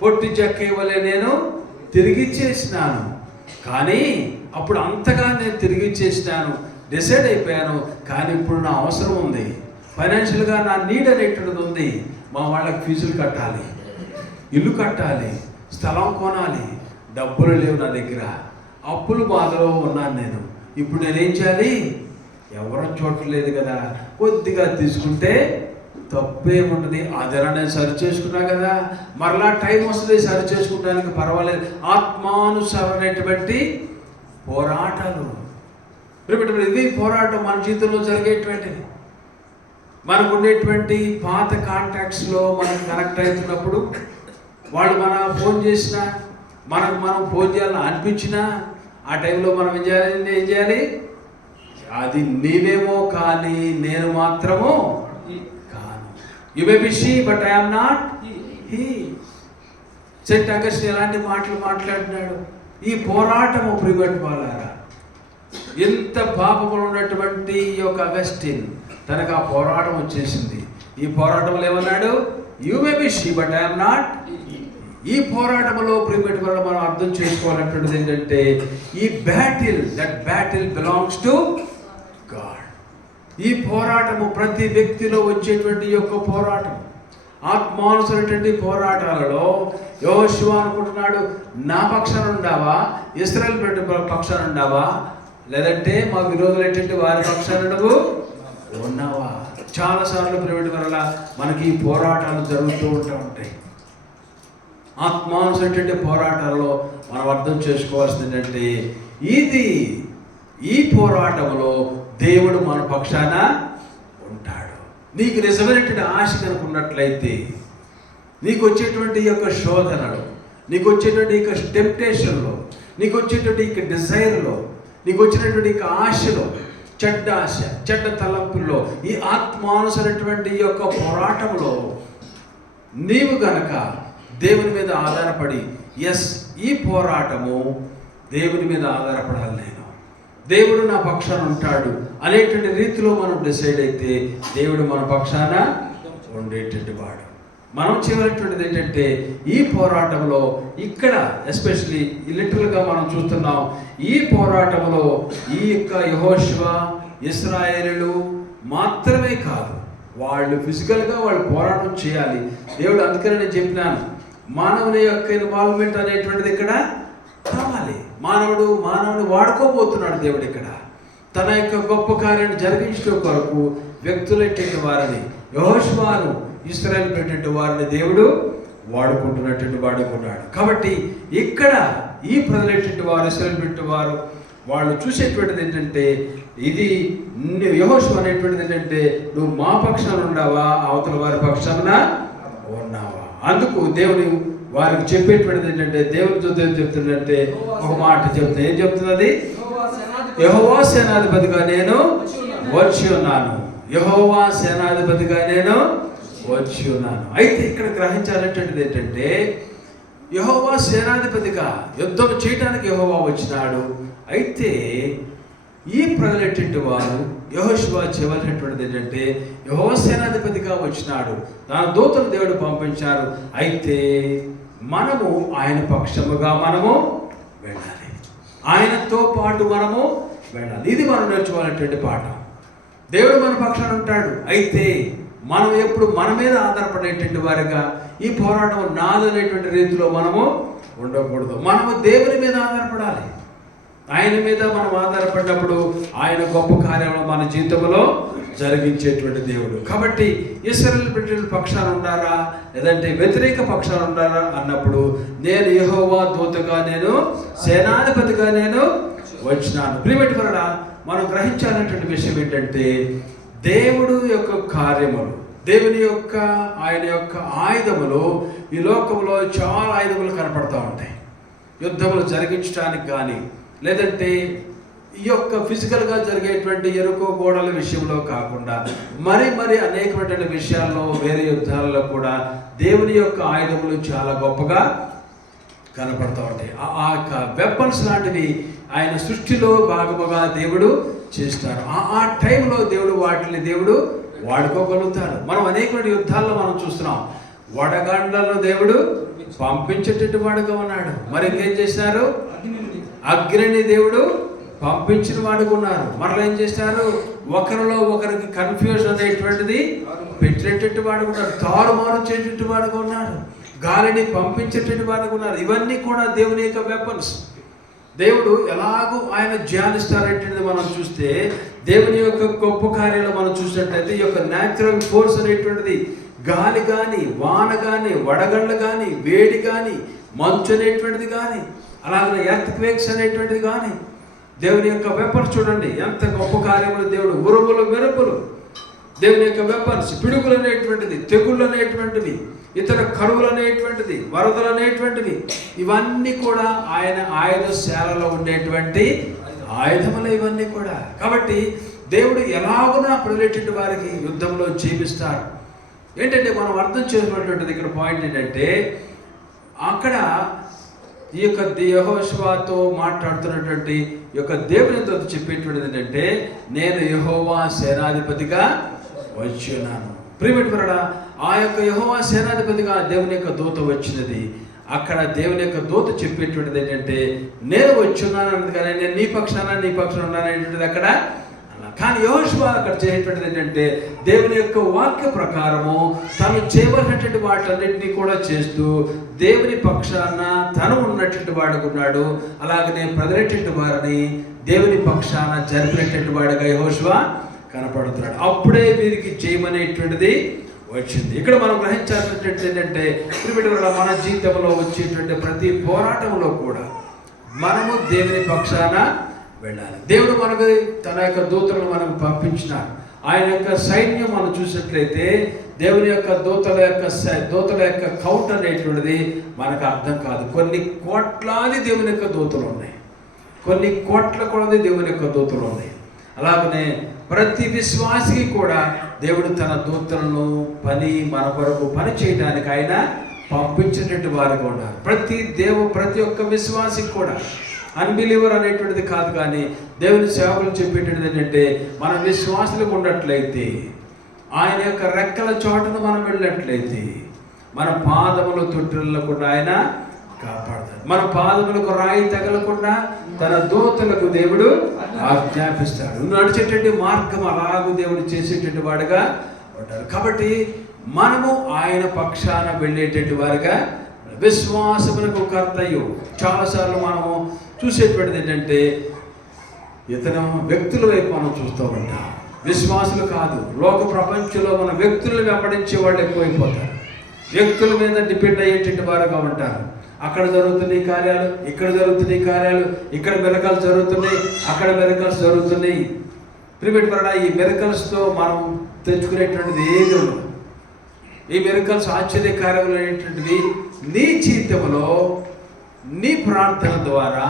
పొట్టి జక్కయ్య వలె నేను తిరిగిచ్చేసినాను. కానీ అప్పుడు అంతగా నేను తిరిగిచ్చేసినాను, డిసైడ్ అయిపోయాను. కానీ ఇప్పుడు నా అవసరం ఉంది, ఫైనాన్షియల్గా నా నీడ్ అనేటువంటిది ఉంది. మా వాళ్ళకి ఫీజులు కట్టాలి, ఇల్లు కట్టాలి, స్థలం కొనాలి, డబ్బులు లేవు నా దగ్గర, అప్పులు బాధలో ఉన్నాను నేను. ఇప్పుడు నేనేం చేయాలి? ఎవరో చూడలేదు కదా, కొద్దిగా తీసుకుంటే తప్పేముంటుంది, అదరా నేను సరి చేసుకున్నా కదా, మరలా టైం వస్తుంది సరి చేసుకుంటానికి, పర్వాలేదు. ఆత్మానుసరైనటువంటి పోరాటాలు ఇవి పోరాటం మన జీవితంలో జరిగేటువంటివి. మనకు ఉండేటువంటి పాత కాంటాక్ట్స్లో మనం కనెక్ట్ అవుతున్నప్పుడు వాళ్ళు మనం ఫోన్ చేసినా, మనం ఫోన్ చేయాలని అనిపించినా ఆ టైంలో మనం ఏం చేయాలి? అది నీవేమో కానీ నేను మాత్రము కాను. You may be she but I am not he. Saint Augustine ఎలాంటి మాటలు మాట్లాడినాడు? ఈ పోరాటము ప్రియపెట్టుకోవాలారా. ఎంత పాపములు ఉన్నటువంటి ఈ యొక్క అగస్టిన్ తనకు ఆ పోరాటం వచ్చేసింది. ఈ పోరాటంలో ఏమన్నాడు? You may be she but I am not. ఈ పోరాటంలో ప్రియపెట్టుకోవడం మనం అర్థం చేసుకోవాలంటున్నది ఏంటంటే ఈ బ్యాటిల్ బిలాంగ్స్ టు గాడ్. ఈ పోరాటము ప్రతి వ్యక్తిలో వచ్చేటువంటి యొక్క పోరాటం, ఆత్మానుసరైనటువంటి పోరాటాలలో యెహోషువ అనుకుంటున్నాడు, నా పక్షాన ఉండావా, ఇశ్రాయేలు ప్రజల పక్షాన ఉండావా, లేదంటే మా విరోధులైనటువంటి వారి పక్షాన నువ్వు ఉన్నావా? చాలాసార్లు ప్రియమైన వల్ల మనకి ఈ పోరాటాలు జరుగుతూ ఉంటాయి. ఆత్మానుసరైనటువంటి పోరాటాలలో మనం అర్థం చేసుకోవాల్సింది ఏంటంటే ఈ పోరాటంలో దేవుడు మన పక్షాన ఉంటాడు. నీకు నిజమైనటువంటి ఆశ కనుకున్నట్లయితే, నీకు వచ్చేటువంటి యొక్క శోధనలో, నీకు వచ్చేటువంటి యొక్క టెంప్టేషన్లో, నీకు వచ్చేటువంటి యొక్క డిజైర్లో, నీకు వచ్చినటువంటి యొక్క ఆశలో, చెడ్డ ఆశ, చెడ్డ తలంపుల్లో, ఈ ఆత్మానుసరైనటువంటి యొక్క పోరాటంలో నీవు గనక దేవుని మీద ఆధారపడి, ఈ పోరాటము దేవుని మీద ఆధారపడాలి, నేను దేవుడు నా పక్షాన ఉంటాడు అనేటువంటి రీతిలో మనం డిసైడ్ అయితే దేవుడు మన పక్షాన ఉండేటువంటి వాడు. మనం చేయవలసినటువంటిది ఏంటంటే ఈ పోరాటంలో ఇక్కడ ఎస్పెషలీ లిటరల్గా మనం చూస్తున్నాం. ఈ పోరాటంలో ఈ యొక్క యెహోషువ ఇశ్రాయేలీయులు మాత్రమే కాదు, వాళ్ళు ఫిజికల్గా వాళ్ళు పోరాటం చేయాలి. దేవుడు అందుకనే నేను చెప్పినాను, మానవుని యొక్క ఇన్వాల్వ్మెంట్ అనేటువంటిది ఇక్కడ కావాలి. మానవుని వాడుకోబోతున్నాడు దేవుడు ఇక్కడ తన యొక్క గొప్ప కార్యాన్ని జరిగించడం కొరకు. వ్యక్తులైనటువంటి వారిని, యెహోషువను, ఇశ్రాయేలు పెట్టినటువంటి వారిని దేవుడు వాడుకుంటున్నటువంటి వాడుకున్నాడు. కాబట్టి ఇక్కడ ఈ ప్రజలైనటువంటి వారు, ఇశ్రాయేలు వారు వాళ్ళు చూసేటువంటిది ఏంటంటే, ఇది యెహోషువ అనేటువంటిది ఏంటంటే, నువ్వు మా పక్షాన ఉన్నావా, అవతల వారి పక్షాన ఉన్నావా. అందుకు దేవుని వారికి చెప్పేటువంటిది ఏంటంటే, దేవుని చూస్తే ఏం చెప్తుందంటే, ఒక మాట చెప్తుంది. ఏం చెప్తున్నది? యెహోవా సేనాధిపతిగా నేను వచ్చి ఉన్నాను. యెహోవా సేనాధిపతిగా నేను వచ్చి ఉన్నాను. అయితే ఇక్కడ గ్రహించాలంటే ఏంటంటే, యెహోవా సేనాధిపతిగా యుద్ధం చేయడానికి యెహోవా వచ్చినాడు. అయితే ఈ ప్రజలెట్టి వారు యెహోషువ చేయవలసినటువంటిది ఏంటంటే, యెహోవా సేనాధిపతిగా వచ్చినాడు, తన దూతను దేవుడు పంపించారు. అయితే మనము ఆయన పక్షముగా మనము వెళ్ళాలి, ఆయనతో పాటు మనము వెళ్ళాలి. ఇది మనం నేర్చుకోవాలనేటువంటి పాఠం. దేవుడు మన పక్షాన ఉంటాడు. అయితే మనం ఎప్పుడు మన మీద ఆధారపడేటువంటి వారిగా ఈ పోరాటం నాదనేటువంటి రీతిలో మనము ఉండకూడదు. మనము దేవుని మీద ఆధారపడాలి. ఆయన మీద మనం ఆధారపడినప్పుడు ఆయన గొప్ప కార్యాలు మన జీవితంలో జరిగించేటువంటి దేవుడు. కాబట్టి ఇశ్రాయేలు బిడ్డల పక్షాన ఉన్నారా, లేదంటే వ్యతిరేక పక్షాన ఉన్నారా అన్నప్పుడు, నేను యెహోవా దూతగా నేను సేనాధిపతిగా నేను వచ్చినాను. ప్రియమైన మనం గ్రహించాలనేటువంటి విషయం ఏంటంటే, దేవుడు యొక్క కార్యములు, దేవుని యొక్క ఆయన యొక్క ఆయుధములు ఈ లోకంలో చాలా ఆయుధములు కనపడతా ఉంటాయి. యుద్ధములు జరిగించడానికి కానీ, లేదంటే ఈ యొక్క ఫిజికల్గా జరిగేటువంటి ఎరుకో గోడల విషయంలో కాకుండా మరి అనేకమైన విషయాల్లో, వేరే యుద్ధాలలో కూడా దేవుని యొక్క ఆయుధములు చాలా గొప్పగా కనపడతా ఉంటాయి. ఆ యొక్క వెపన్స్ లాంటివి ఆయన సృష్టిలో భాగముగా దేవుడు చేస్తారు. ఆ టైంలో వాటిని దేవుడు వాడుకోగలుగుతాడు. మనం అనేక యుద్ధాల్లో మనం చూస్తున్నాం. వడగండ్లలో దేవుడు పంపించేటట్టు వాడుగా ఉన్నాడు. మరి ఇంకేం చేశారు? అగ్నిని దేవుడు పంపించిన వాడుగా ఉన్నారు. మరలా ఏం చేశారు? ఒకరిలో ఒకరికి కన్ఫ్యూజన్ అనేటువంటిది పెట్టేటట్టు వాడుగా ఉన్నారు. తారుమారు చేసేటట్టు వాడుగా ఉన్నారు. గాలిని పంపించేటట్టు వాడుగా ఉన్నారు. ఇవన్నీ కూడా దేవుని యొక్క వెపన్స్. దేవుడు ఎలాగూ ఆయన ధ్యానిస్తారనేటువంటిది మనం చూస్తే, దేవుని యొక్క గొప్ప కార్యాలు మనం చూసినట్లయితే, ఈ యొక్క న్యాచురల్ ఫోర్స్ అనేటువంటిది గాలి కానీ, వాన కానీ, వడగళ్ళు కానీ, వేడి కానీ, మంచు అనేటువంటిది కానీ, అలాగే ఎర్త్ క్వేక్స్ అనేటువంటిది కానీ, దేవుని యొక్క వెపన్స్ చూడండి ఎంత గొప్ప కార్యములు. దేవుడు ఉరుములు, మెరుపులు, దేవుని యొక్క వెపన్స్, పిడుగులు అనేటువంటిది, తెగుళ్ళు అనేటువంటివి, ఇతర కరువులు అనేటువంటిది, వరదలు అనేటువంటివి, ఇవన్నీ కూడా ఆయన ఆయుధశాలలో ఉండేటువంటి ఆయుధములు ఇవన్నీ కూడా. కాబట్టి దేవుడు ఎలాగునా ప్రజలెట్టి వారికి యుద్ధంలో జీవిస్తారు. ఏంటంటే మనం అర్థం చేసుకున్నటువంటిది ఇక్కడ పాయింట్ ఏంటంటే, అక్కడ ఈ యొక్క యెహోషువతో మాట్లాడుతున్నటువంటి ఈ యొక్క దేవునితో చెప్పేటువంటిది ఏంటంటే, నేను యెహోవా సేనాధిపతిగా వచ్చి ఉన్నాను. ప్రియమైన ఆ యొక్క యెహోవా సేనాధిపతిగా దేవుని యొక్క దూత వచ్చినది. అక్కడ దేవుని యొక్క దూత చెప్పేటువంటిది ఏంటంటే, నేను వచ్చున్నాను అన్నది కానీ నేను నీ పక్షాన ఉన్నాను అనేటువంటిది అక్కడ. కానీ యెహోషువ అక్కడ చేసేటువంటిది ఏంటంటే, దేవుని యొక్క వాక్య ప్రకారము తను చేయవలసినటువంటి వాటన్నిటినీ కూడా చేస్తూ దేవుని పక్షాన తను ఉన్నటువంటి వాడుకున్నాడు. అలాగనే ప్రజలెట్టి వారిని దేవుని పక్షాన జరిపినటువంటి వాడుగా యెహోషువ కనపడుతున్నాడు. అప్పుడే వీరికి చేయమనేటువంటిది వచ్చింది. ఇక్కడ మనం గ్రహించాల్సినటువంటి ఏంటంటే, మన జీవితంలో వచ్చేటువంటి ప్రతి పోరాటంలో కూడా మనము దేవుని పక్షాన వెళ్ళాలి. దేవుడు మనకు తన యొక్క దూతలను మనకు పంపించినాడు. ఆయన యొక్క సైన్యం మనం చూసినట్లయితే, దేవుని యొక్క దూతల యొక్క కౌంట్ అనేటువంటిది మనకు అర్థం కాదు. కొన్ని కోట్లాది దేవుని యొక్క దూతలు ఉన్నాయి, కొన్ని కోట్ల కొలది దేవుని యొక్క దూతలు ఉన్నాయి. అలాగనే ప్రతి విశ్వాసికి కూడా దేవుడు తన దూతలను మన కొరకు పని చేయడానికి ఆయన పంపించినటువంటి వారిగా ఉన్నారు. ప్రతి ఒక్క విశ్వాసికి కూడా, అన్బిలీవర్ అనేటువంటిది కాదు, కానీ దేవుని సేవకులు చెప్పేటువంటిది ఏంటంటే, మన విశ్వాసులకు ఉన్నట్లయితే, ఆయన యొక్క రెక్కల చోటను మనం వెళ్ళినట్లయితే, మన పాదములు తొట్టిల్లకుండా ఆయన కాపాడతాడు. మన పాదములకు రాయి తగలకుండా తన దూతలకు దేవుడు ఆజ్ఞాపిస్తాడు. నడిచేటువంటి మార్గం అలాగూ దేవుడు చేసేటువంటి వాడుగా ఉంటాడు. కాబట్టి మనము ఆయన పక్షాన వెళ్ళేటువంటి వారిగా, విశ్వాసములకు కర్తయ్యు. చాలాసార్లు మనము చూసేటువంటిది ఏంటంటే, ఇతను వ్యక్తుల వైపు మనం చూస్తూ ఉంటాం. విశ్వాసులు కాదు, లోక ప్రపంచంలో మన వ్యక్తులను వెంబడించే వాళ్ళు ఎక్కువైపోతారు. వ్యక్తుల మీద డిపెండ్ అయ్యేటువంటి వారుగా ఉంటారు. అక్కడ జరుగుతున్నాయి కార్యాలు, ఇక్కడ జరుగుతున్నాయి కార్యాలు, ఇక్కడ మిరకల్స్ జరుగుతున్నాయి, అక్కడ మిరకల్స్ జరుగుతున్నాయి. ప్రిమిట్ పరడా ఈ మిరకల్స్తో మనం తెచ్చుకునేటువంటిది ఏది ఉండదు. ఈ మిరకల్స్ ఆశ్చర్యకార్యములు అనేటువంటివి నీ జీవితంలో నీ ప్రార్థన ద్వారా,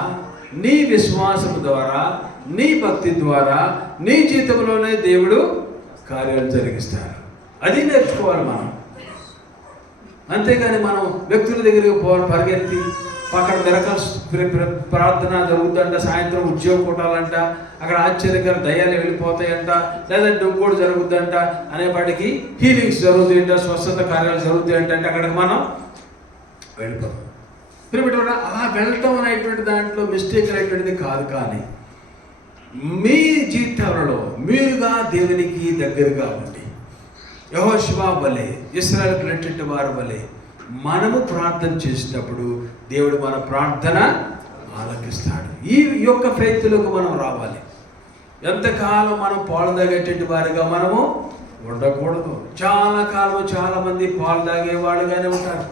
నీ విశ్వాసం ద్వారా, నీ భక్తి ద్వారా నీ జీవితంలోనే దేవుడు కార్యాలు జరిగిస్తారు. అది నేర్చుకోవాలి మనం. అంతేగాని మనం వ్యక్తుల దగ్గరికి పరిగెత్తి అక్కడ మిరకల్స్ ప్రార్థన జరుగుతుందంట, సాయంత్రం ఉద్యోగం కొట్టాలంట, అక్కడ ఆశ్చర్యకర దయ్యాలు వెళ్ళిపోతాయంట, లేదంటే ఇంకోటి జరుగుతుందంట అనేపాటికి హీలింగ్స్ జరుగుతాయంట, స్వస్థత కార్యాలు జరుగుతాయంట అంటే అక్కడికి మనం వెళ్ళిపోతాం. కూడా అలా వెళ్ళటం అనేటువంటి దాంట్లో మిస్టేక్ అనేటువంటిది కాదు. కానీ మీ జీవితాలలో మీరుగా దేవునికి దగ్గరగా ఉండి యెహోషువ వలె, ఇశ్రాయేలుకు ఉన్నటువంటి వారి వలె మనము ప్రార్థన చేసినప్పుడు దేవుడు మన ప్రార్థన ఆలకిస్తాడు. ఈ యొక్క ఫెయిత్లోకి మనం రావాలి. ఎంతకాలం మనం పాలు తాగేటువంటి వారిగా మనము ఉండకూడదు. చాలా కాలం చాలామంది పాలు తాగేవాళ్ళుగానే ఉంటారు.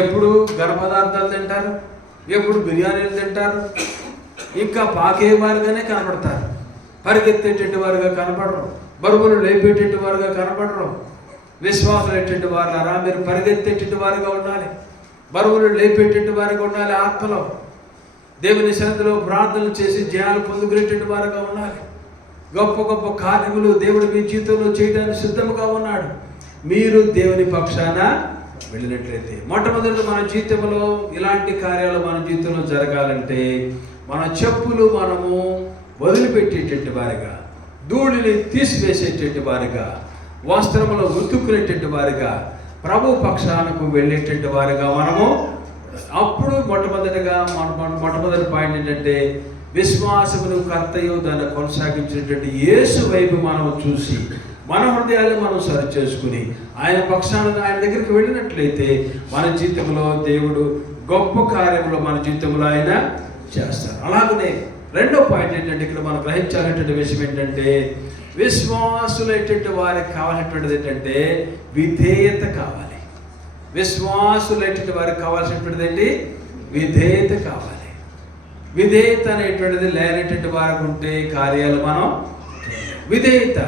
ఎప్పుడు ఘన పదార్థాలు తింటారు, ఎప్పుడు బిర్యానీలు తింటారు, ఇంకా పాకేవారుగానే కనపడతారు. పరిగెత్తేటువంటి వారుగా కనపడరు, బరువులు లేపేటువంటి వారుగా కనపడరు. విశ్వాసులైనటువంటి వారులారా, మీరు పరిగెత్తేటువంటి వారుగా ఉండాలి, బరువులు లేపేటువంటి వారుగా ఉండాలి. ఆత్మలో దేవుని సన్నిధిలో ప్రార్థనలు చేసి జయాలు పొందుకునేటువంటి వారుగా ఉండాలి. గొప్ప గొప్ప కార్యములు దేవుడు మీ జీవితంలో చేయడానికి సిద్ధంగా ఉన్నాడు. మీరు దేవుని పక్షాన వెళ్ళినట్లయితే మొట్టమొదటి మన జీవితంలో ఇలాంటి కార్యాలు మన జీవితంలో జరగాలంటే మన చెప్పులు మనము వదిలిపెట్టేటువంటి వారిగా, ధూళిని తీసివేసేటువంటి వారిగా, వస్త్రములు ఉతుక్కునేటువంటి వారిగా, ప్రభు పక్షానికి వెళ్ళేటువంటి వారిగా మనము. అప్పుడు మొట్టమొదటి పాయింట్ ఏంటంటే విశ్వాసమును కర్తయు దాన్ని కొనసాగించినటువంటి యేసు వైపు మనం చూసి మన హృదయాన్ని మనం సరి చేసుకుని ఆయన పక్షాన ఆయన దగ్గరికి వెళ్ళినట్లయితే మన జీవితంలో దేవుడు గొప్ప కార్యములు మన జీవితంలో ఆయన చేస్తారు. అలాగనే రెండో పాయింట్ ఏంటంటే ఇక్కడ మనం గ్రహించాలనేటువంటి విషయం ఏంటంటే విశ్వాసులైనటువంటి వారికి కావాల్సినటువంటిది ఏంటంటే విధేయత కావాలి. విశ్వాసులైనటువంటి వారికి కావాల్సినటువంటిది ఏంటి? విధేయత కావాలి. విధేయత అనేటువంటిది లేనటువంటి వారికి ఉంటే కార్యాలు మనం విధేయత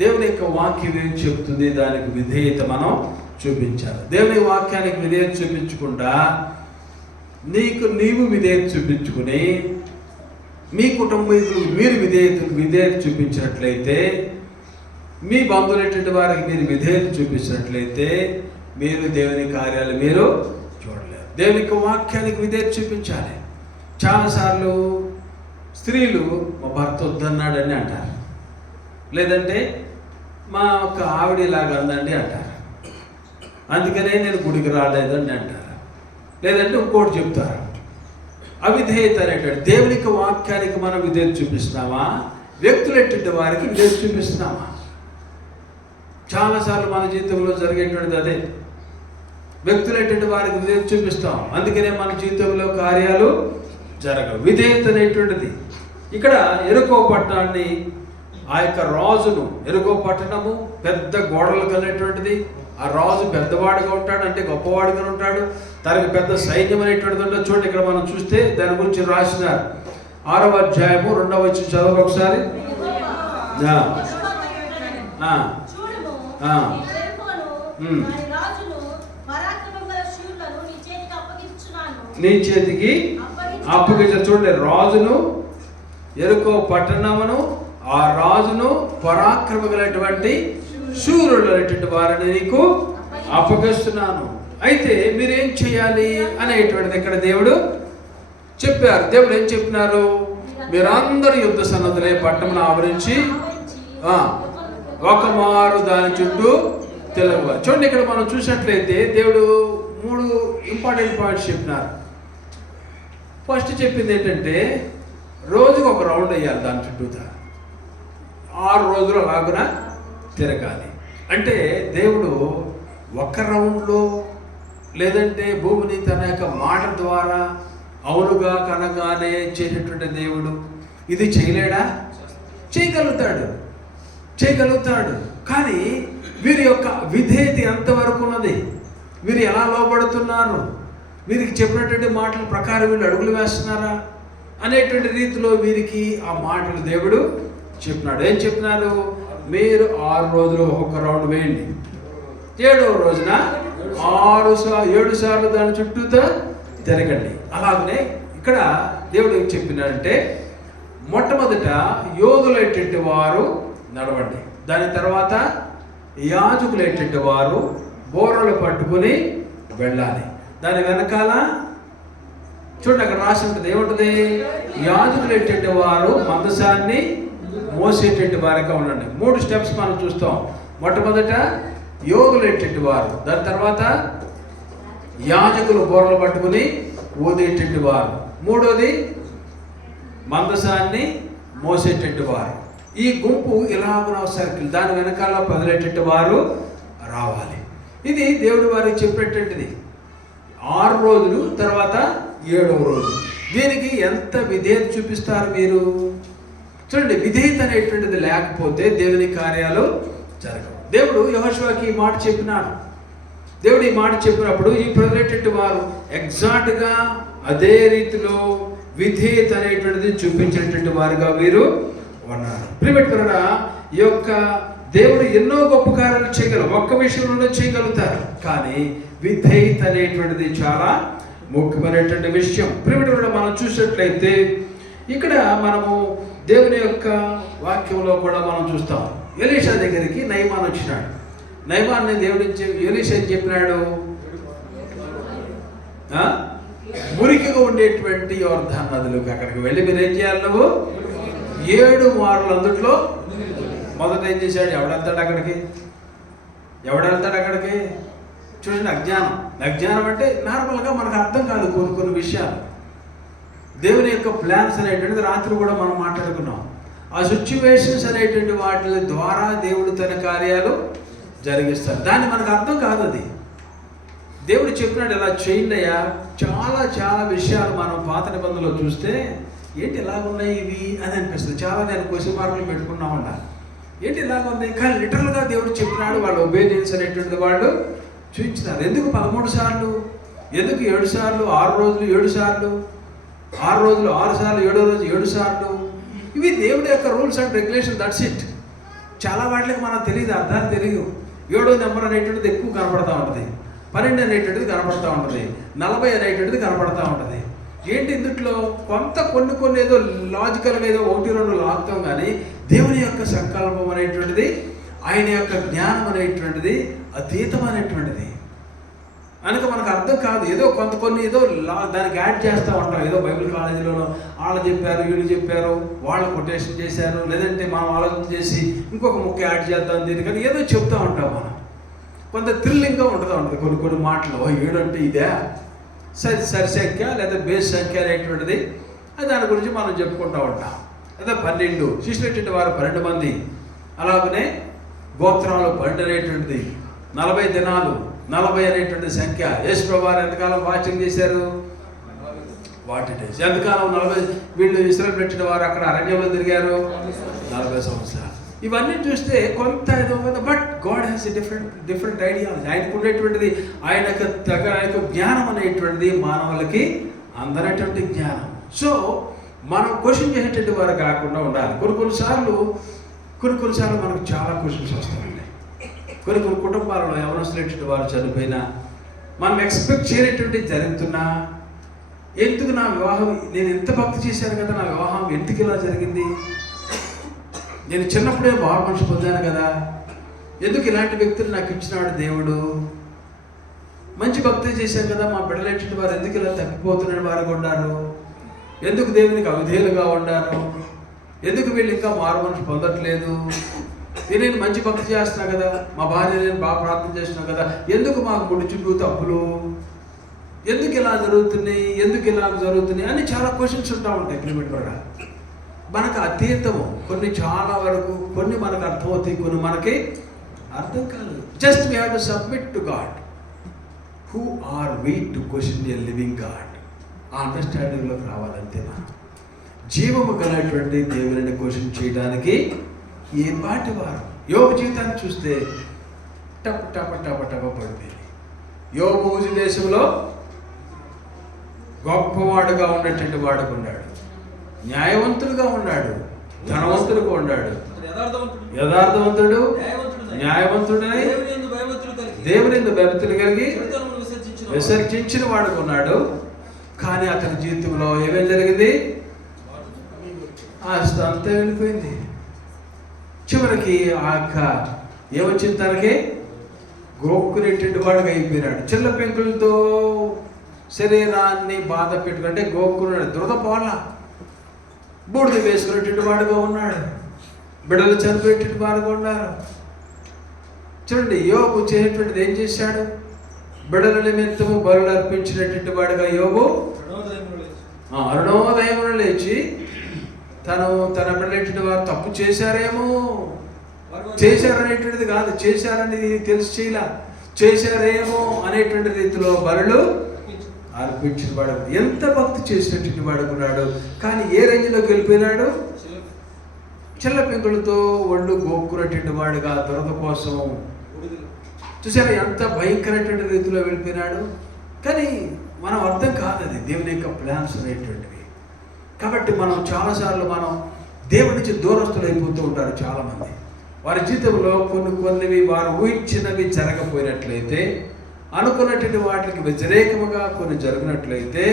దేవుని యొక్క వాక్యం ఏం చెప్తుంది, దానికి విధేయత మనం చూపించాలి. దేవుని వాక్యానికి విధేయత చూపించకుండా నీవు విధేయత చూపించుకుని మీ కుటుంబీకులు మీరు విధేయత చూపించినట్లయితే, మీ బంధువులైనటువంటి వారికి మీరు విధేయత చూపించినట్లయితే మీరు దేవుని కార్యాలు మీరు చూడలేరు. దేవుని యొక్క వాక్యానికి విధేయత చూపించాలి. చాలాసార్లు స్త్రీలు మా భర్త వద్దన్నాడని అంటారు, లేదంటే మా ఒక ఆవిడ ఇలాగ అందండి అంటారు, అందుకనే నేను గుడికి రాలేదని అంటారు, లేదంటే ఇంకోటి చెప్తారు. అవిధేయత అనేటువంటి దేవునికి వాక్యానికి మనం విధేయత చూపిస్తున్నామా, వ్యక్తులెట్టి వారికి విధేయత చూపిస్తున్నామా? చాలాసార్లు మన జీవితంలో జరిగేటువంటిది అదే. వ్యక్తులెట్టి వారికి విధేయత చూపిస్తాం, అందుకనే మన జీవితంలో కార్యాలు జరగవు. విధేయత అనేటువంటిది ఇక్కడ ఎరుకో పట్టణాన్ని, ఆ యొక్క రాజును, ఎరుకో పట్టణము పెద్ద గోడలు కలిగినటువంటిది. ఆ రాజు పెద్దవాడిగా ఉంటాడు, అంటే గొప్పవాడిగా ఉంటాడు, తనకి పెద్ద సైన్యం అనేటువంటిది ఉంటుంది. చూడండి ఇక్కడ మనం చూస్తే దాని గురించి రాసినారు. 6వ అధ్యాయము 2వ వచనం చదవండి ఒకసారి. నీ చేతికి అప్పగించారు. చూడండి, రాజును, ఎరుకో పట్టణమును, ఆ రాజును పరాక్రమగలటువంటి శూరులు అనేటువంటి వారిని నీకు అప్పగిస్తున్నాను. అయితే మీరేం చేయాలి అనేటువంటిది ఇక్కడ దేవుడు చెప్పారు. దేవుడు ఏం చెప్పినారు? మీరందరూ యుద్ధ సన్నద్ధులే, పట్టణమును ఆవరించి ఒక మారు దాని చుట్టూ తిరగవాలి. చూడండి, ఇక్కడ మనం చూసినట్లయితే దేవుడు 3 ఇంపార్టెంట్ పాయింట్స్ చెప్పినారు. ఫస్ట్ చెప్పింది ఏంటంటే రోజుకు ఒక రౌండ్ వేయాలి దాని చుట్టూతా, 6 రోజులు అలాగున తిరగాలి. అంటే దేవుడు ఒక్క రౌండ్లో, లేదంటే భూమిని తన యొక్క మాట ద్వారా అవునుగా కనగానే చేసేటువంటి దేవుడు ఇది చేయలేడా? చేయగలుగుతాడు. కానీ వీరి యొక్క విధేయత ఎంతవరకు ఉన్నది? వీరు ఎలా లోబడుతున్నారు, వీరికి చెప్పినటువంటి మాటల ప్రకారం వీళ్ళు అడుగులు వేస్తున్నారా అనేటువంటి రీతిలో వీరికి ఆ మాటలు దేవుడు చెప్పినాడు. ఏం చెప్పినారు? మీరు 6 రోజులు ఒక్కొక్క రౌండ్ వేయండి, 7వ రోజున 7 సార్లు దాని చుట్టూతో తిరగండి. అలాగనే ఇక్కడ దేవుడు ఏం చెప్పినాడంటే, మొట్టమొదట యోధులైనటువంటి వారు నడవండి, దాని తర్వాత యాజకులైనటువంటి వారు బోరలు పట్టుకుని వెళ్ళాలి. దాని వెనకాల చూడండి, అక్కడ రాసి ఉంటుంది, ఏముంటుంది? యాజకులైనటువంటి వారు మందసాన్ని మోసేటువంటి వారిగా ఉండండి. 3 స్టెప్స్ మనం చూస్తాం. మొట్టమొదట యోగులైనటువంటి వారు, దాని తర్వాత యాజకులు బోరలు పట్టుకుని ఊదేటువంటి వారు, 3వది మందసాన్ని మోసేటువంటి వారు. ఈ గుంపు ఇలాగున సర్కిల్, దాని వెనకాల పదిలేటువంటి వారు రావాలి. ఇది దేవుడు వారికి చెప్పేటటువంటిది. 6 రోజులు తర్వాత 7వ రోజు. దీనికి ఎంత విధేయత చూపిస్తారు మీరు? చూడండి, విధేయత అనేటువంటిది లేకపోతే దేవుని కార్యాలు జరగవు. దేవుడు యెహోషువకి ఈ మాట చెప్పినాడు. దేవుడు ఈ మాట చెప్పినప్పుడు ఈ ప్రజలైనటువంటి వారు ఎగ్జాక్ట్గా అదే రీతిలో విధేయత అనేటువంటిది చూపించేటువంటి వారుగా వీరు ఉన్నారు. ప్రియమిత్రులారా, ఈ యొక్క దేవుడు ఎన్నో గొప్ప కార్యాలు చేయగలరు, ఒక్క విషయంలో చేయగలుగుతారు, కానీ విధేయత అనేటువంటిది చాలా ముఖ్యమైనటువంటి విషయం. ప్రియమిత్రులారా, మనం చూసినట్లయితే ఇక్కడ మనము దేవుని యొక్క వాక్యంలో కూడా మనం చూస్తాం. ఎలీషా దగ్గరికి నయమాన్ వచ్చినాడు. నయమాన్ని దేవుడు ఎలీషా ఏం చెప్పినాడు? మురికిగా ఉండేటువంటి యోర్దాను నదులకు అక్కడికి వెళ్ళి మీరు ఏం చేయాలి? నువ్వు 7 మార్లు అందుట్లో మొదట ఏం చేశాడు? ఎవడెళ్తాడు అక్కడికి? చూడండి, అజ్ఞానం అంటే నార్మల్గా మనకు అర్థం కాదు కొన్ని విషయాలు. దేవుని యొక్క ప్లాన్స్ అనేటువంటిది రాత్రి కూడా మనం మాట్లాడుకున్నాం. ఆ సిచ్యువేషన్స్ అనేటువంటి వాటి ద్వారా దేవుడు తన కార్యాలు జరిగిస్తారు. దాన్ని మనకు అర్థం కాదు. అది దేవుడు చెప్పినాడు, ఇలా చేయండి అయ్యా. చాలా విషయాలు మనం పాత నిబంధనలో చూస్తే ఏంటి ఇలాగ ఉన్నాయి ఇవి అని అనిపిస్తుంది. చాలా నేను క్వశ్చన్ మార్కులు పెట్టుకున్నామన్నా, ఏంటి ఇలాగ ఉంది, కానీ లిటరల్గా దేవుడు చెప్పినాడు. వాళ్ళు ఒబీడియన్స్ అనేటువంటిది వాళ్ళు చూపించినారు. ఎందుకు 13 సార్లు, ఎందుకు 7 సార్లు, 6 రోజులు 7 సార్లు, 6 రోజులు 6 సార్లు, 7వ రోజు 7 సార్లు. ఇవి దేవుడి యొక్క rules and regulation, that's it. చాలా వాటికి మనకు తెలియదు, అర్థాలు తెలియదు. 7వ నెంబర్ అనేటువంటిది ఎక్కువ కనపడతా ఉంటుంది, 12 అనేటువంటిది కనపడతా ఉంటుంది, 40 అనేటువంటిది కనపడతా ఉంటుంది. ఏంటి ఇందుట్లో కొన్ని ఏదో లాజికల్గా ఏదో 1-2 లాగుతాం, కానీ దేవుని యొక్క సంకల్పం అనేటువంటిది, ఆయన యొక్క జ్ఞానం అనేటువంటిది అతీతమైనటువంటిది. కనుక మనకు అర్థం కాదు. ఏదో కొన్ని ఏదో దానికి యాడ్ చేస్తూ ఉంటాం. ఏదో బైబిల్ కాలేజీలోనో వాళ్ళు చెప్పారు, వీళ్ళు చెప్పారు, వాళ్ళు కొటేషన్ చేశారు, లేదంటే మనం ఆలోచన చేసి ఇంకొక ముక్క యాడ్ చేద్దాం దీనికని ఏదో చెప్తూ ఉంటాం. మనం కొంత థ్రిల్లింగ్గా ఉంటుంది కొన్ని మాటలు. 7 అంటే ఇదే సరి సంఖ్య లేదా బేస్ సంఖ్య అనేటువంటిది, దాని గురించి మనం చెప్పుకుంటూ ఉంటాం. లేదా 12 శిష్యులైనటువంటి వారు 12 మంది, అలాగనే గోత్రాలు 12 అనేటువంటిది, 40 దినాలు 40 అనేటువంటి సంఖ్య. యేసు ప్రభువు వారు ఎంతకాలం వాచింగ్ చేశారు? 40 days. ఎంతకాలం? 40. వీళ్ళు ఇశ్రాయేలు పెట్టిన వారు అక్కడ అరణ్యంలో తిరిగారు 40 సంవత్సరాలు. ఇవన్నీ చూస్తే కొంత ఏదో, but God has a different idea. ఆయనకు ఉండేటువంటిది, ఆయనకు జ్ఞానం అనేటువంటిది మానవులకి అందనటువంటి జ్ఞానం. సో మనం క్వశ్చన్ చేసేటువంటి వారు కాకుండా ఉండాలి. కొన్నిసార్లు మనకు చాలా క్వశ్చన్స్ వస్తాయండి. కొన్ని కుటుంబాలలో యవనస్తులైనటువంటి వారు చనిపోయినా, మనం ఎక్స్పెక్ట్ చేయనటువంటి జరుగుతున్నా, ఎందుకు నా వివాహం, నేను ఎంత భక్తి చేశాను కదా, నా వివాహం ఎందుకు ఇలా జరిగింది, నేను చిన్నప్పుడే బాగా మనిషి పొందాను కదా, ఎందుకు ఇలాంటి వ్యక్తులు నాకు ఇచ్చినాడు దేవుడు, మంచి భక్తి చేశాను కదా, మా బిడ్డలైనటువంటి వారు ఎందుకు ఇలా తప్పిపోతున్న వారుగా ఉన్నారు, ఎందుకు దేవునికి అవిధేయులుగా ఉన్నారు, ఎందుకు వీళ్ళు ఇంకా మారు మనిషి పొందట్లేదు, నేను మంచి భక్తి చేస్తున్నా కదా, మా భార్య నేను బాగా ప్రార్థన చేస్తున్నా కదా, ఎందుకు మాకు ముడి చుట్టూ తప్పులు, ఎందుకు ఇలా జరుగుతున్నాయి అని చాలా క్వశ్చన్స్ ఉంటా ఉంటాయి. కిలోమీటర్ కూడా మనకు అతీతము. కొన్ని చాలా వరకు కొన్ని మనకు అర్థమవుతాయి, కొన్ని మనకి అర్థం కాదు. Just we have to submit to God. Who are we to question a living God? ఆ అండర్స్టాండింగ్లోకి రావాలంతే. మనం జీవము గలటువంటి దేవుని క్వశ్చన్ చేయడానికి ఏ పాటి వారు. యోగ జీవితాన్ని చూస్తే టప పడిపోయింది. యోబు ఊజు దేశంలో గొప్పవాడుగా ఉన్నటువంటి వాడుగా ఉన్నాడు, న్యాయవంతుడుగా ఉన్నాడు, ధనవంతుడుగా ఉన్నాడు, యథార్థవంతుడు, న్యాయవంతుడై దేవుని యందు భయభక్తులు కలిగి విసర్జించిన వాడుగా ఉన్నాడు. కానీ అతని జీవితంలో ఏమేం జరిగింది? ఆస్తి అంతా వెళ్ళిపోయింది. చివరికి ఆ యొక్క ఏమొచ్చింది? తనకి గోక్కునేటువంటి వాడుగా అయిపోయినాడు. చిల్ల పెంకులతో శరీరాన్ని బాధ పెట్టుకుంటే గోక్కున్నాడు. దురదపోల బూడిద వేసుకునేటువంటి వాడుగా ఉన్నాడు. బిడ్డలు చనిపోయేటువంటి వాడుగా ఉన్నారు. చూడండి, యోబు చేసేటువంటిది ఏం చేశాడు? బిడ్డల నిమిత్తము బలులు అర్పించినటువంటి వాడుగా యోబు అరుణోదయమున లేచి తన బిడ్డలేటువంటి వారు తప్పు చేశారేమో, చేశారనేటువంటిది కాదు, చేశారని తెలిసి చేయలా, చేశారేమో అనేటువంటి రీతిలో బలులు అర్పించిన వాడు. ఎంత భక్తి చేసినటువంటి వాడుకున్నాడు. కానీ ఏ రేంజ్లోకి వెళ్ళిపోయినాడు? చిల్ల పెంకులతో ఒళ్ళు గోక్కున్నటువంటి వాడుగా దురద కోసం. చూసారా ఎంత భయంకరమైన రీతిలో వెళ్ళిపోయినాడు. కానీ మనం అర్థం కాదు అది దేవుని యొక్క ప్లాన్స్ అనేటువంటివి. కాబట్టి మనం చాలాసార్లు దేవుడి నుంచి దూరస్తులు అయిపోతూ ఉంటారు చాలామంది. వారి జీవితంలో కొన్నివి వారు ఊహించినవి జరగపోయినట్లయితే, అనుకున్నటువంటి వాటికి వ్యతిరేకముగా కొన్ని జరిగినట్లయితే,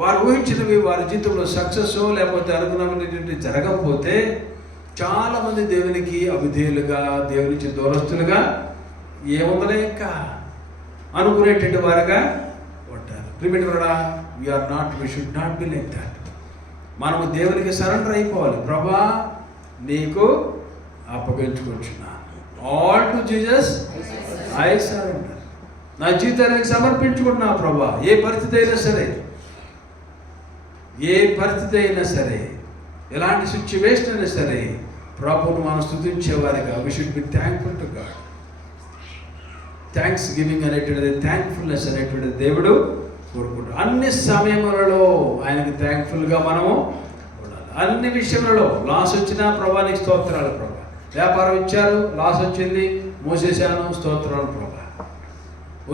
వారు ఊహించినవి వారి జీవితంలో సక్సెస్ లేకపోతే అనుకున్నటువంటి జరగకపోతే చాలామంది దేవునికి అవిధేయులుగా, దేవుని నుంచి దూరస్తులుగా ఏముందలే ఇంకా అనుకునేటువంటి వారుగా ఉంటారు. ప్రియమైనవారా, we should not be like that. మనము దేవునికి సరెండర్ అయిపోవాలి. ప్రభా, నీకు అప్పగించుకుంటున్నాను. All to Jesus I surrender. నా జీవితానికి సమర్పించుకుంటున్నా ప్రభా. ఏ పరిస్థితి అయినా సరే, ఎలాంటి సిచ్యువేషన్ అయినా సరే ప్రభువును మనం స్తుతించేవారిగా we should be thankful to God. Thanks giving అనేటువంటిది, థ్యాంక్ఫుల్నెస్ అనేటువంటిది దేవుడు కోరుకుంటాడు. అన్ని సమయములలో ఆయనకి థ్యాంక్ఫుల్గా మనము ఉండాలి. అన్ని విషయములలో లాస్ వచ్చినా ప్రభా నీకు స్తోత్రాలు ప్రభా. వ్యాపారం ఇచ్చారు, లాస్ వచ్చింది, మూసేశాను, స్తోత్రాలు ప్రభా.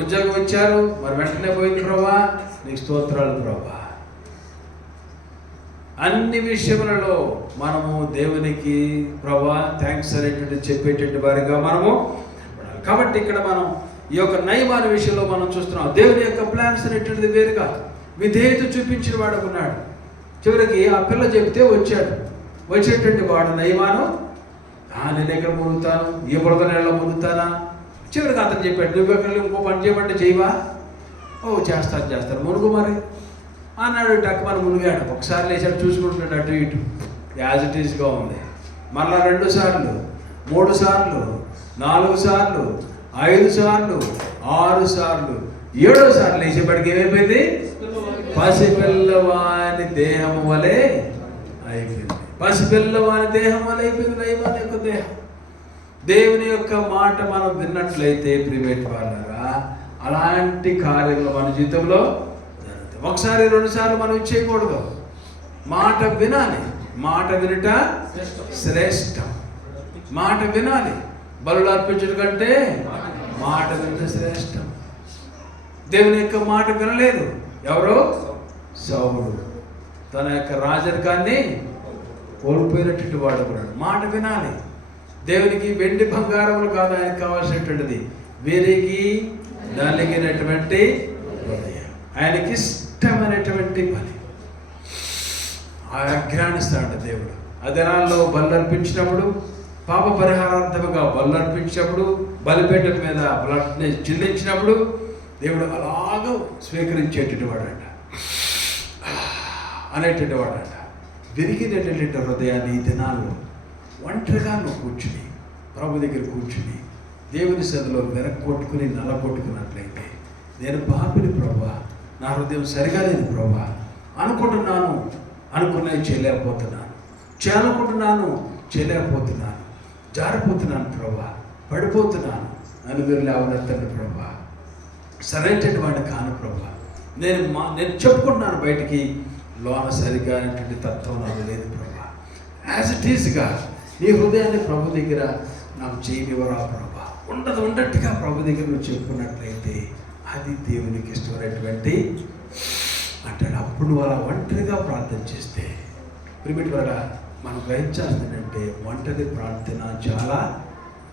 ఉద్యోగం ఇచ్చారు, మరి వెంటనే పోయింది ప్రభా, నీకు స్తోత్రాలు ప్రభా. అన్ని విషయములలో మనము దేవునికి ప్రభా థ్యాంక్స్ అనేటువంటి చెప్పేటువంటి వారిగా మనము ఉండాలి. కాబట్టి ఇక్కడ మనం ఈ యొక్క నయమాన విషయంలో మనం చూస్తున్నాం. దేవుని యొక్క ప్లాన్స్ అనేటువంటిది వేరుగా విధేయత చూపించిన వాడు ఉన్నాడు. చివరికి ఆ పిల్ల చెప్తే వచ్చేటువంటి వాడు నయమాను, నేను ఎక్కడ మునుగుతాను, ఏ బురద నెలలో మునుగుతానా? చివరికి అతను చెప్పాడు, నువ్వు ఎక్కడ ఇంకో పని చేయమంటే చేయవా? చేస్తారు మునుగు మరి అన్నాడు. టక్కుమని మునిగాడు. ఒకసారి లేచాడు, చూసుకుంటున్నాడు అటు ఇటు, యాజ్ ఇట్ ఈస్గా ఉంది. మళ్ళా 2 సార్లు, 3 సార్లు, 4 సార్లు, 5 సార్లు, 6 సార్లు, 7వ సార్లు లేచేపటికి ఏమైపోయింది? పసిపిల్లవాని దేహము వలె అయిపోయింది. పసిపిల్లవాని దేహం వలె అయిపోయింది నయమాన్ యొక్క దేహం. దేవుని యొక్క మాట మనం విన్నట్లయితే ప్రియమైన వాళ్ళరా, అలాంటి కార్యములు మన జీవితంలో జరుగుతాయి. 1 సారి 2 సార్లు మనం చేయకూడదు. మాట వినాలి. మాట వినుట శ్రేష్టం. మాట వినాలి. బలులు అర్పించడం కంటే మాట వినట శ్రేష్టం. దేవుని యొక్క మాట వినలేదు. ఎవరో? సౌలుడు. తన యొక్క రాజరికాన్ని కోల్పోయినటువంటి వాడు ఉన్నాడు. మాట వినాలి. దేవునికి వెండి బంగారములు కాదు ఆయనకు కావాల్సినటువంటిది, వీరికి నలిగినటువంటి హృదయం, ఆయనకి ఇష్టమైనటువంటి పని. ఆజ్ఞానిస్తాడు దేవుడు. ఆ దినాల్లో బలు అర్పించినప్పుడు, పాప పరిహారార్థముగా బలు అర్పించినప్పుడు, బలిపీఠం మీద బ్లడ్ని చెల్లించినప్పుడు దేవుడు అలాగ స్వీకరించేటువంటి వాడంట, అనేటువంటి వాడంట. విరిగినటువంటి హృదయాన్ని ఈ దినాల్లో ఒంటరిగా నువ్వు కూర్చుని, ప్రభు దగ్గర కూర్చుని దేవుని సన్నిధిలో వెరక్కొట్టుకుని నల్లగొట్టుకున్నట్లయితే, నేను పాపిని ప్రభా, నా హృదయం సరిగా లేదు ప్రభా, అనుకున్నవి చేయలేకపోతున్నాను, చేయలేకపోతున్నాను, జారిపోతున్నాను ప్రభా, పడిపోతున్నాను, నన్ను మీరు లేవనెత్తండి ప్రభా, సరైనటువంటి వాడిని కాను ప్రభా, నేను చెప్పుకుంటున్నాను బయటికి, లోన సరిగా అనేటువంటి తత్వం నాకు లేదు ప్రభా. యాజ్ ఇట్ ఈస్గా నీ హృదయాన్ని ప్రభు దగ్గర నాకు చేయనివ్వరా ప్రభా, ఉండట్టుగా ప్రభు దగ్గర నువ్వు చెప్పుకున్నట్లయితే అది దేవునికి ఇష్టమైనటువంటి అంటాడు. అప్పుడు నువ్వు అలా ఒంటరిగా ప్రార్థన చేస్తే ప్రిమిటి వల్ల మనం గ్రహించాల్సిందంటే ఒంటరి ప్రార్థన చాలా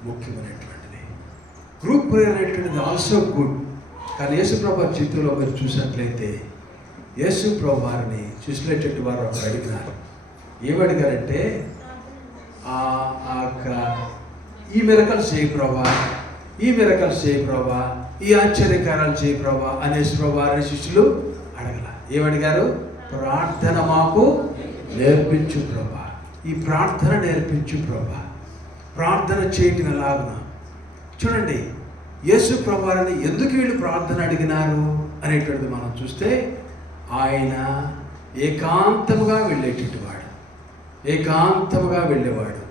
ముఖ్యమైనటువంటిది. గ్రూప్ ప్రేయర్ అనేటువంటిది ఆల్సో గుడ్. కానీ యేసుప్రభు జీవితంలో మీరు చూసినట్లయితే యేసుప్రభు వారిని చూసినటువంటి వారు ఒకరు అడిగినారు. ఏమడిగారంటే ఈ మిరకల్స్ చేయి ప్రభా, ఈ మిరకల్స్ చేయి ప్రభా, ఈ ఆశ్చర్యకారాలు చేయి ప్రభా అనేసి ప్రభు వారిని శిష్యులు అడగల. ఏమడిగారు? ప్రార్థన మాకు నేర్పించు ప్రభా, ఈ ప్రార్థన నేర్పించు ప్రభా. ప్రార్థన చేయటం ఎలాగున చూడండి. యేసు ప్రభువారిని ఎందుకు వీళ్ళు ప్రార్థన అడిగినారు అనేటువంటిది మనం చూస్తే ఆయన ఏకాంతముగా వెళ్ళేటటువంటి వాడు, ఏకాంతముగా వెళ్ళేవాడు.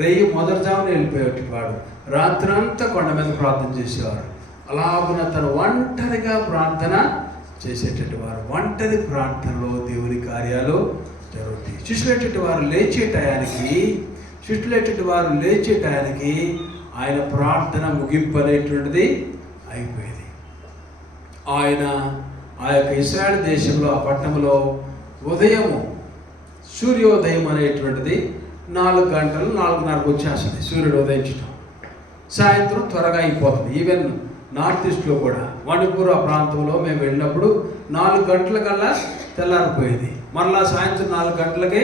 రేయి మొదటిజామున వెళ్ళిపోయేటవాడు, రాత్రంతా కొండ మీద ప్రార్థన చేసేవారు. అలాగున తను ఒంటరిగా ప్రార్థన చేసేటటువంటి వారు. ఒంటరి ప్రార్థనలో దేవుని కార్యాలు జరుగుతాయి. శిష్యులైనటువంటి వారు లేచే టయానికి ఆయన ప్రార్థన ముగింపు అనేటువంటిది అయిపోయింది. ఆయన ఆ యొక్క ఇశ్రాయేలు దేశంలో ఆ పట్టణంలో ఉదయము సూర్యోదయం అనేటువంటిది 4 గంటలు 4:30 వచ్చేస్తుంది సూర్యుడు ఉదయించడం. సాయంత్రం త్వరగా అయిపోతుంది. ఈవెన్ నార్త్ ఈస్ట్లో కూడా మణిపూర్ ఆ ప్రాంతంలో మేము వెళ్ళినప్పుడు 4 గంటలకల్లా తెల్లారిపోయేది. మరలా సాయంత్రం 4 గంటలకే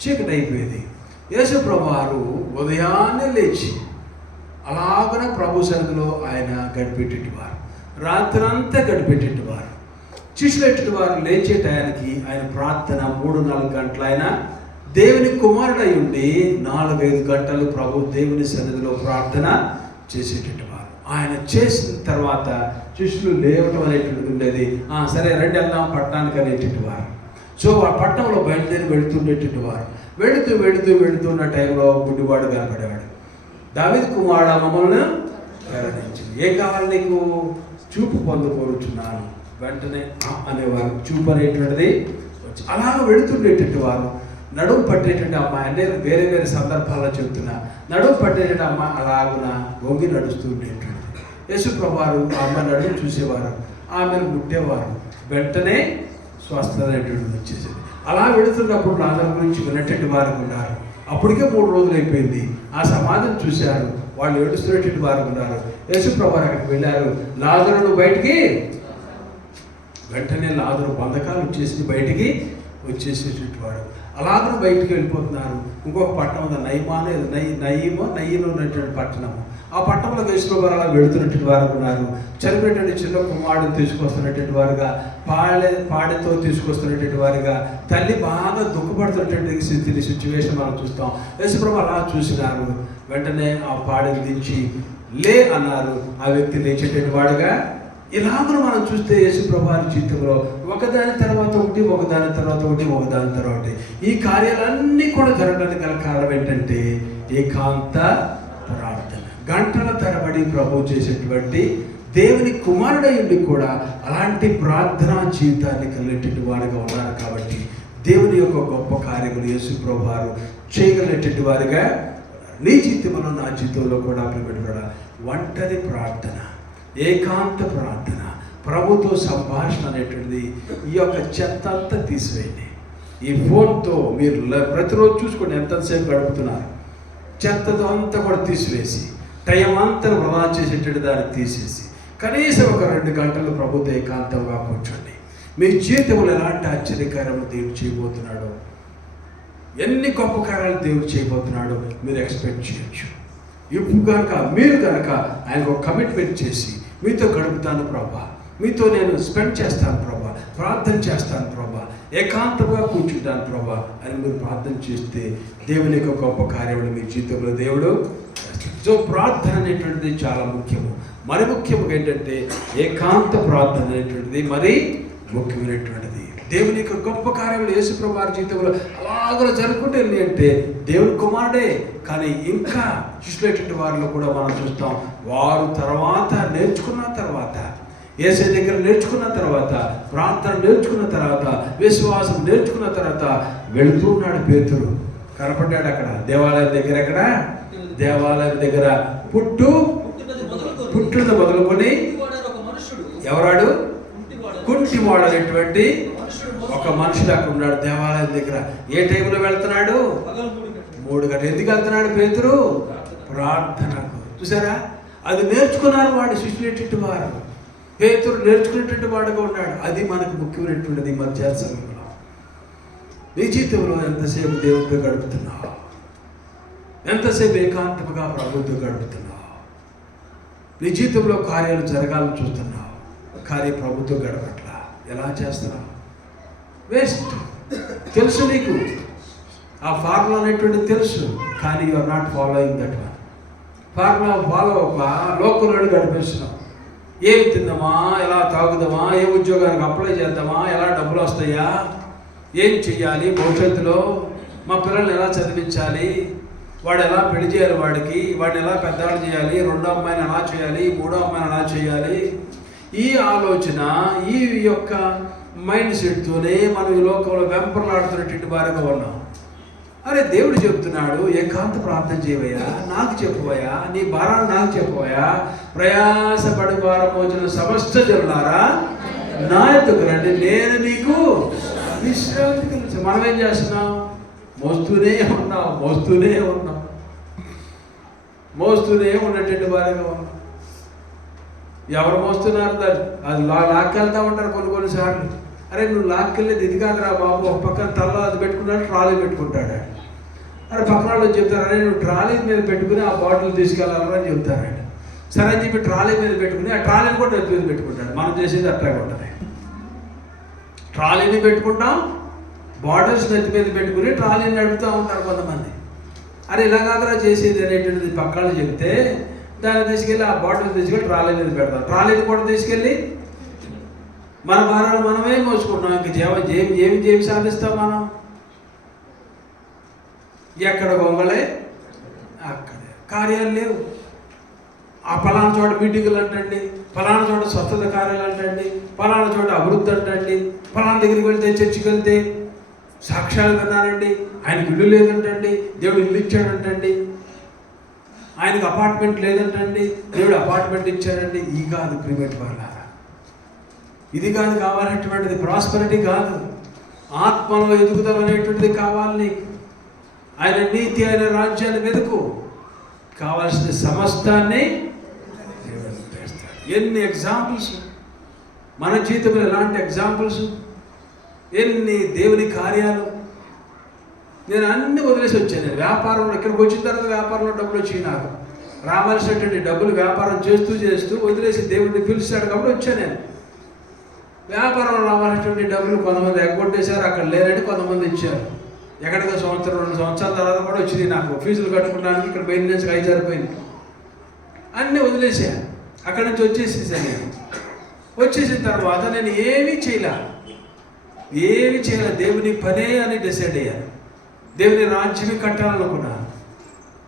చీకటి అయిపోయేది. యేసు ప్రభు వారు ఉదయాన్నే లేచి అలాగన ప్రభు సన్నిధిలో ఆయన గడిపెట్టేటివారు, రాత్రంతా గడిపెట్టేటివారు. శిష్యులైనటువంటి వారు లేచే టయానికి ఆయన ప్రార్థన 3-4 గంటలు ఆయన దేవుని కుమారుడై ఉండి 4-5 గంటలు ప్రభు దేవుని సన్నిధిలో ప్రార్థన చేసేటటువంటి వారు. ఆయన చేసిన తర్వాత శిష్యులు లేవటం అనేటువంటిది ఉండేది. సరే రండి వెళ్దాం పట్టణానికి అనేటువంటి వారు. సో ఆ పట్టణంలో బయలుదేరి వెళుతుండేటువంటి వారు. వెళుతున్న టైంలో గుడ్డివాడు కనపడేవాడు. దావీదు కుమారుడా మమ్మల్ని కరుణించు, ఏం కావాలి నీకు? చూపు పొందుకోరుచున్నాను. వెంటనే అనేవారు. చూపు అనేటువంటిది వచ్చి అలాగ వెళుతుండేటువంటి వారు. నడుము పట్టేటువంటి అమ్మాయి అంటే వేరే వేరే సందర్భాల్లో చెప్తున్నా, నడుము పట్టేటువంటి అమ్మాయి అలాగున వంగి నడుస్తూ ఉండేటువంటి యేసు ప్రభు వారు ఆ అమ్మాయి నడుము చూసేవారు, ఆమెను ముట్టేవారు. వెంటనే స్వస్థత అనేటువంటిది వచ్చేసేది. అలా వెళుతున్నప్పుడు లాజరు గురించి విన్నటువంటి వారు ఉన్నారు. అప్పటికే 3 రోజులు అయిపోయింది. ఆ సమాధిని చూశారు, వాళ్ళు ఏడుస్తున్నటువంటి వారు ఉన్నారు. యేసు ప్రభు అక్కడికి వెళ్ళారు, లాజరును బయటికి. వెంటనే లాజరు బంధకాలు వచ్చేసి బయటికి వచ్చేసేటువంటి వాడు. అలాగ బయటికి వెళ్ళిపోతున్నారు. ఇంకొక పట్టణం ఉంది, నయీను ఉన్నటువంటి పట్టణము. ఆ పట్టణంలో యేసు ప్రభు అలా వెళుతున్నటువంటి వారు ఉన్నారు. చనిపోయినటువంటి చిన్న కుమారుడు తీసుకొస్తున్నటువంటి వారుగా, పాడెతో తీసుకొస్తున్నటువంటి వారుగా, తల్లి బాగా దుఃఖపడుతున్నటువంటి సిచ్యువేషన్ మనం చూస్తాం. యేసు ప్రభు అలా చూసినారు. వెంటనే ఆ పాడెని దించి లే అన్నారు. ఆ వ్యక్తి లేచేటువంటి వాడుగా. ఇలాగను మనం చూస్తే యేసు ప్రభు వారి జీవితంలో ఒకదాని తర్వాత ఒకటి ఈ కార్యాలన్నీ కూడా జరగడానికి గల కారణం ఏంటంటే ఏకాంత ప్రార్థన. గంటల తరబడి ప్రభు చేసేటువంటి దేవుని కుమారుడై ఉండి కూడా అలాంటి ప్రార్థనా జీవితాన్ని కలిగేటువంటి వారుగా ఉన్నారు. కాబట్టి దేవుని యొక్క గొప్ప కార్యములు యేసు ప్రభు వారు చేయగలిగేటువంటి వారుగా నీ జీవితంలో నా జీవితంలో కూడా ప్రియమైన ఒంటరి ప్రార్థన, ఏకాంత ప్రార్థన, ప్రభుతో సంభాషణ అనేటువంటిది. ఈ యొక్క చెత్త అంతా తీసివేయండి. ఈ ఫోన్తో మీరు ప్రతిరోజు చూసుకోండి ఎంతసేపు గడుపుతున్నారు. చెత్తతో అంతా కూడా తీసివేసి టైం అంతా వృధా చేసేటట్టు దాన్ని తీసేసి కనీసం ఒక 2 గంటలు ప్రభుతో ఏకాంతంగా కూర్చోండి. మీ జీవితంలో ఎలాంటి ఆశ్చర్యకార్యాలు దేవుడు చేయబోతున్నాడో, ఎన్ని గొప్ప కార్యాలు దేవుడు చేయబోతున్నాడో మీరు ఎక్స్పెక్ట్ చేయొచ్చు. ఇప్పుడు మీరు కనుక ఆయనకు ఒక కమిట్మెంట్ చేసి మీతో గడుపుతాను ప్రభా, మీతో నేను స్పెండ్ చేస్తాను ప్రభా, ప్రార్థన చేస్తాను ప్రభా, ఏకాంతంగా కూర్చుంటాను ప్రభా అని మీరు ప్రార్థన చేస్తే దేవుని యొక్క గొప్ప కార్యములు మీ జీవితంలో దేవుడు. సో ప్రార్థన అనేటువంటిది చాలా ముఖ్యము. మరి ముఖ్యంగా ఏంటంటే ఏకాంత ప్రార్థన అనేటువంటిది మరి ముఖ్యమైనటువంటిది. దేవుని యొక్క గొప్ప కార్యములు యేసు ప్రభు వారి జీవితంలో అలాగ జరుగుతుంటే అంటే దేవుని కుమారుడే. కానీ ఇంకా శిష్యులైనటువంటి వారిలో కూడా మనం చూస్తాం, వారు నేర్చుకున్న తర్వాత యేసయ్య దగ్గర నేర్చుకున్న తర్వాత, ప్రార్థన నేర్చుకున్న తర్వాత, విశ్వాసం నేర్చుకున్న తర్వాత వెళుతూ ఉన్నాడు పేతురు. కనపడ్డాడు అక్కడ దేవాలయం దగ్గర. పుట్టు పుట్టుడు మొదలుకొని ఎవరాడు? కుంటివాడు అనేటువంటి ఒక మనుషుడు అక్కడ ఉన్నాడు దేవాలయం దగ్గర. ఏ టైంలో వెళ్తున్నాడు? 3 గంటలు. ఎందుకు వెళ్తున్నాడు పేతురు? ప్రార్థనకు. చూసారా, అది నేర్చుకున్నారు వాడు శిష్యులేటువంటి వారు. పేతురు నేర్చుకునేటువంటి వాడుగా ఉన్నాడు. అది మనకు ముఖ్యమైనటువంటిది. మధ్య సమయంలో నీ జీవితంలో ఎంతసేపు దేవుడితో గడుపుతున్నావు? ఎంతసేపు ఏకాంతముగా ప్రభుత్వం గడుపుతున్నావు? నీ జీవితంలో కార్యాలు జరగాలని చూస్తున్నావు, కానీ ప్రభుత్వం గడపట్లా. ఎలా చేస్తున్నావు? వేస్ట్. తెలుసు నీకు, ఆ ఫార్ములా అనేటువంటి తెలుసు, కానీ you are not following that one. Formula follow ఒక లోకంలో గడిపేస్తున్నాం. ఏమి తిందామా, ఎలా తాగుదామా, ఏ ఉద్యోగానికి అప్లై చేద్దామా, ఎలా డబ్బులు వస్తాయా, ఏం చెయ్యాలి భవిష్యత్తులో, మా పిల్లల్ని ఎలా చదివించాలి, వాడు ఎలా పెళ్లి చేయాలి, వాడిని ఎలా పెద్దవాళ్ళు చేయాలి, 2వ అమ్మాయిని ఎలా చేయాలి, 3వ అమ్మాయిని ఎలా చేయాలి, ఈ ఆలోచన, ఈ యొక్క మైండ్ సెట్తోనే మనం ఈ లోకంలో వెంపర్లాడుతున్నటువంటి వారిగా ఉన్నాం. అరే దేవుడు చెప్తున్నాడు, ఏకాంత ప్రార్థన చేయవయ్యా, నాకు చెప్పవయ్యా, నీ భారాన్ని నాకు చెప్పవయ్యా, ప్రయాసపడి భారం మోచిన సమస్త జనులారా నా యొద్దకు రండి, నేను నీకు విశ్రాంతి కలిసి. మనం ఏం చేస్తున్నాం? మోస్తూనే ఉన్నటువంటి వారిగా ఉన్నాం. ఎవరు మోస్తున్నారు? అది లాక్కెళ్తా ఉంటారు కొన్నిసార్లు. అరే నువ్వు లాక్కెళ్ళేది ఇది కాదురా బాబు, ఒక పక్కన తలలో అది పెట్టుకున్నాడు, ట్రాలీ పెట్టుకుంటాడు. అరే పక్కన వాళ్ళు చెప్తారు, అరే నువ్వు ట్రాలీ మీద పెట్టుకుని ఆ బాటిల్ తీసుకెళ్ళాలని చెప్తారు. సరే అని చెప్పి ట్రాలీ మీద పెట్టుకుని ఆ ట్రాలీని కూడా నెత్తి మీద పెట్టుకుంటాడు. మనం చేసేది అట్లాగే ఉంటుంది. ట్రాలీని పెట్టుకుంటాం, బాటిల్స్ నెత్తి మీద పెట్టుకుని ట్రాలీని నడుపుతూ ఉంటారు కొంతమంది. అరే ఇలా కాదురా చేసేది అనేటువంటిది పక్కన చెప్తే దాన్ని తీసుకెళ్ళి ఆ బాటిల్ తీసుకెళ్ళి ట్రాలీ మీద పెడతాం. ట్రాలీని కూడా తీసుకెళ్ళి మన భారాలు మనమే మోసుకుంటాం. ఇంక ఏమి సాధిస్తాం మనం? ఎక్కడ గొంగలే అక్కడే. కార్యాలు లేవు. ఆ ఫలానా చోట మీటింగులు అంటండి, ఫలానా చోట స్వస్థత కార్యాలు అంటండి, ఫలానా చోట అభివృద్ధి అంటండి, ఫలానా దగ్గరికి వెళ్తే చర్చికి వెళ్తే సాక్ష్యాలు విన్నానండి, ఆయనకి ఇల్లు లేదంటండి, దేవుడు ఇల్లు ఇచ్చాడంటండి, ఆయనకు అపార్ట్మెంట్ లేదంటండి, దేవుడు అపార్ట్మెంట్ ఇచ్చాడండి. ఈ కాదు ప్రివేట్ వాళ్ళారా, ఇది కాదు కావాలనేటువంటిది. ప్రాస్పరిటీ కాదు, ఆత్మలో ఎదుగుదల అనేటువంటిది కావాలి నీకు. ఆయన నీతి, ఆయన రాజ్యాన్ని వెతుకు, కావాల్సిన సమస్తాన్ని ఎన్ని ఎగ్జాంపుల్స్ మన జీవితంలో, ఎలాంటి ఎగ్జాంపుల్స్, ఎన్ని దేవుని కార్యాలు. నేను అన్ని వదిలేసి వచ్చాను. వ్యాపారంలో ఇక్కడికి వచ్చిన తర్వాత వ్యాపారంలో డబ్బులు వచ్చి నాకు రావాల్సినటువంటి డబ్బులు వ్యాపారం చేస్తూ వదిలేసి దేవుడిని పిలిచాడు కాబట్టి వచ్చాను. నేను వ్యాపారంలో రావాల్సినటువంటి డబ్బులు కొంతమంది ఎగ్గొట్టేశారు, అక్కడ లేరని కొంతమంది ఇచ్చారు. ఎక్కడికి 1-2 సంవత్సరాల తర్వాత కూడా వచ్చింది నాకు. ఫీజులు కట్టుకోవడానికి ఇక్కడ మెయింటెనెన్స్కి 5 సరిపోయింది. అన్నీ వదిలేసా, అక్కడి నుంచి వచ్చేసేసాను. వచ్చేసిన తర్వాత నేను ఏమీ చేయలే. దేవుని పనే అని డిసైడ్ అయ్యాను. దేవుని రాజ్యమే కట్టాలనుకున్నాను.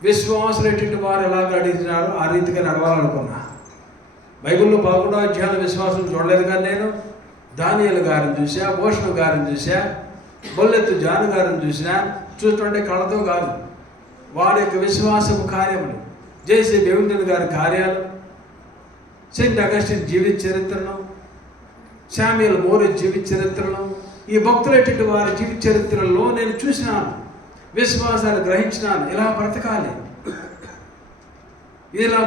విశ్వాసులైనటువంటి వారు ఎలాగ అడిగినారో ఆ రీతిగా నడవాలనుకున్నా. బైబిల్లో 11వ అధ్యాయంలో విశ్వాసం చూడలేదు, కానీ నేను దానియేలు గారిని చూసా, భూషణ్ గారిని చూసా, బొల్లెత్తు జాను గారిని చూసినా. చూస్తుంటే కళ్ళతో కాదు, వాడి యొక్క విశ్వాసపు కార్యములు, జేసీ బెవింటన్ గారి కార్యాలు, సెయింట్ అగస్టిన్ జీవిత చరిత్రను, శామ్యుయల్ మోరిస్ జీవిత చరిత్రను, ఈ భక్తులైనటువంటి వారి జీవిత చరిత్రలో నేను చూసినాను, విశ్వాసాన్ని గ్రహించినాను. ఇలా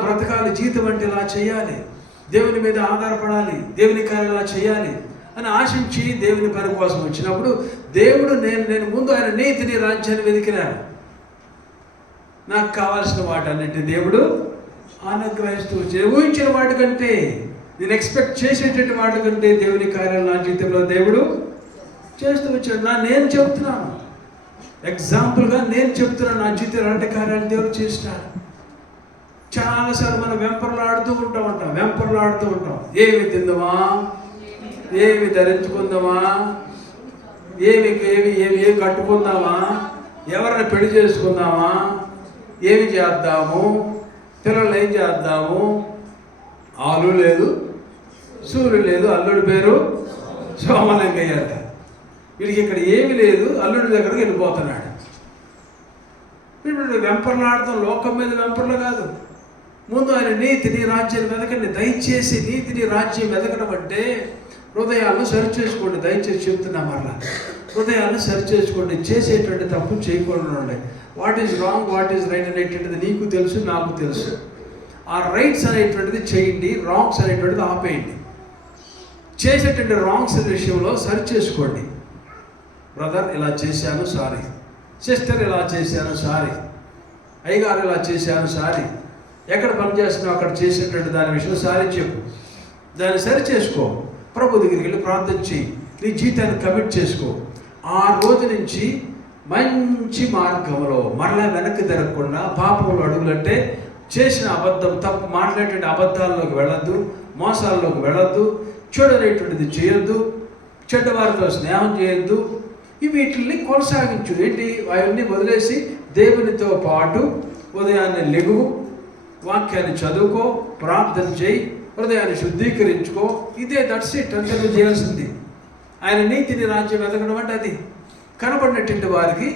బ్రతకాలి, జీవితం అంటే ఇలా చేయాలి, దేవుని మీద ఆధారపడాలి, దేవుని కార్యాలు ఇలా చేయాలి అని ఆశించి దేవుని పని కోసం వచ్చినప్పుడు దేవుడు నేను ముందు ఆయన నీతిని, రాజ్యాన్ని వెతికినాను. నాకు కావాల్సిన వాటన్నిటిని దేవుడు అనుగ్రహిస్తూ ఊహించిన వాటికంటే, నేను ఎక్స్పెక్ట్ చేసేటువంటి వాటికంటే దేవుని కార్యాలు నా జీవితంలో దేవుడు చేస్తూ వచ్చాడు. నేను చెప్తున్నాను, ఎగ్జాంపుల్గా నేను చెప్తున్నాను, నా జీవితంలో అలాంటి కార్యాలు దేవుడు చేసినాడు. చాలాసార్లు మనం వెంపర్లాడుతూ ఉంటాం. ఏమి తిందామా, ఏమి ధరించుకుందామా, ఏమి కట్టుకుందామా, ఎవరిని పెళ్లి చేసుకుందామా, ఏమి చేద్దాము, పిల్లలు ఏం చేద్దాము. ఆలు లేదు, సూర్యుడు లేదు, అల్లుడి పేరు సోమలింగయ్య. వీడికి ఇక్కడ ఏమి లేదు, అల్లుడి దగ్గరకు వెళ్ళిపోతున్నాడు. ఇప్పుడు వెంపర్లాడతాం, లోకం మీద వెంపర్లు కాదు, ముందు ఆయన నీతిని రాజ్యాన్ని వెతకండి. దయచేసి నీతిని రాజ్యం వెతకడం అంటే హృదయాలను సరిచేసుకోండి. దయచేసి చెప్తున్నా మరలా, హృదయాలను సరిచేసుకోండి. చేసేటువంటి తప్పు చేయకుండా ఉండండి. What is wrong, what is right అనేటువంటిది నీకు తెలుసు, నాకు తెలుసు. ఆ రైట్స్ అనేటువంటిది చేయండి, రాంగ్స్ అనేటువంటిది ఆపేయండి. చేసేటువంటి రాంగ్స్ విషయంలో సరి చేసుకోండి. బ్రదర్ ఇలా చేశాను సారీ, సిస్టర్ ఇలా చేశాను సారీ, అయ్యగారు ఇలా చేశాను సారీ, ఎక్కడ పని చేస్తున్నావు అక్కడ చేసేటువంటి దాని విషయంలో సారీ చెప్పు, దాన్ని సరి చేసుకో. ప్రభు దగ్గరికి వెళ్ళి ప్రార్థన చేయి, నీ జీవితాన్ని కమిట్ చేసుకో. ఆ రోజు నుంచి మంచి మార్గంలో మరలా వెనక్కి తిరగకుండా పాపంలో అడుగులంటే చేసిన అబద్ధం, తప్పు మాట్లాడేటువంటి అబద్ధాల్లోకి వెళ్ళొద్దు, మోసాల్లోకి వెళ్ళొద్దు, చెడనేటువంటిది చేయొద్దు, చెడ్డవారితో స్నేహం చేయొద్దు. వీటిని కొనసాగించు. ఏంటి అవన్నీ వదిలేసి దేవునితో పాటు ఉదయాన్నే లెగువు, వాక్యాన్ని చదువుకో, ప్రార్థన చేయి, హృదయాన్ని శుద్ధీకరించుకో. ఇదే దట్స్ ఇట్. అంతే నువ్వు చేయాల్సింది. ఆయన నీతిని రాజ్యం వెతకడం అంటే అది. కనబడినటువంటి వారికి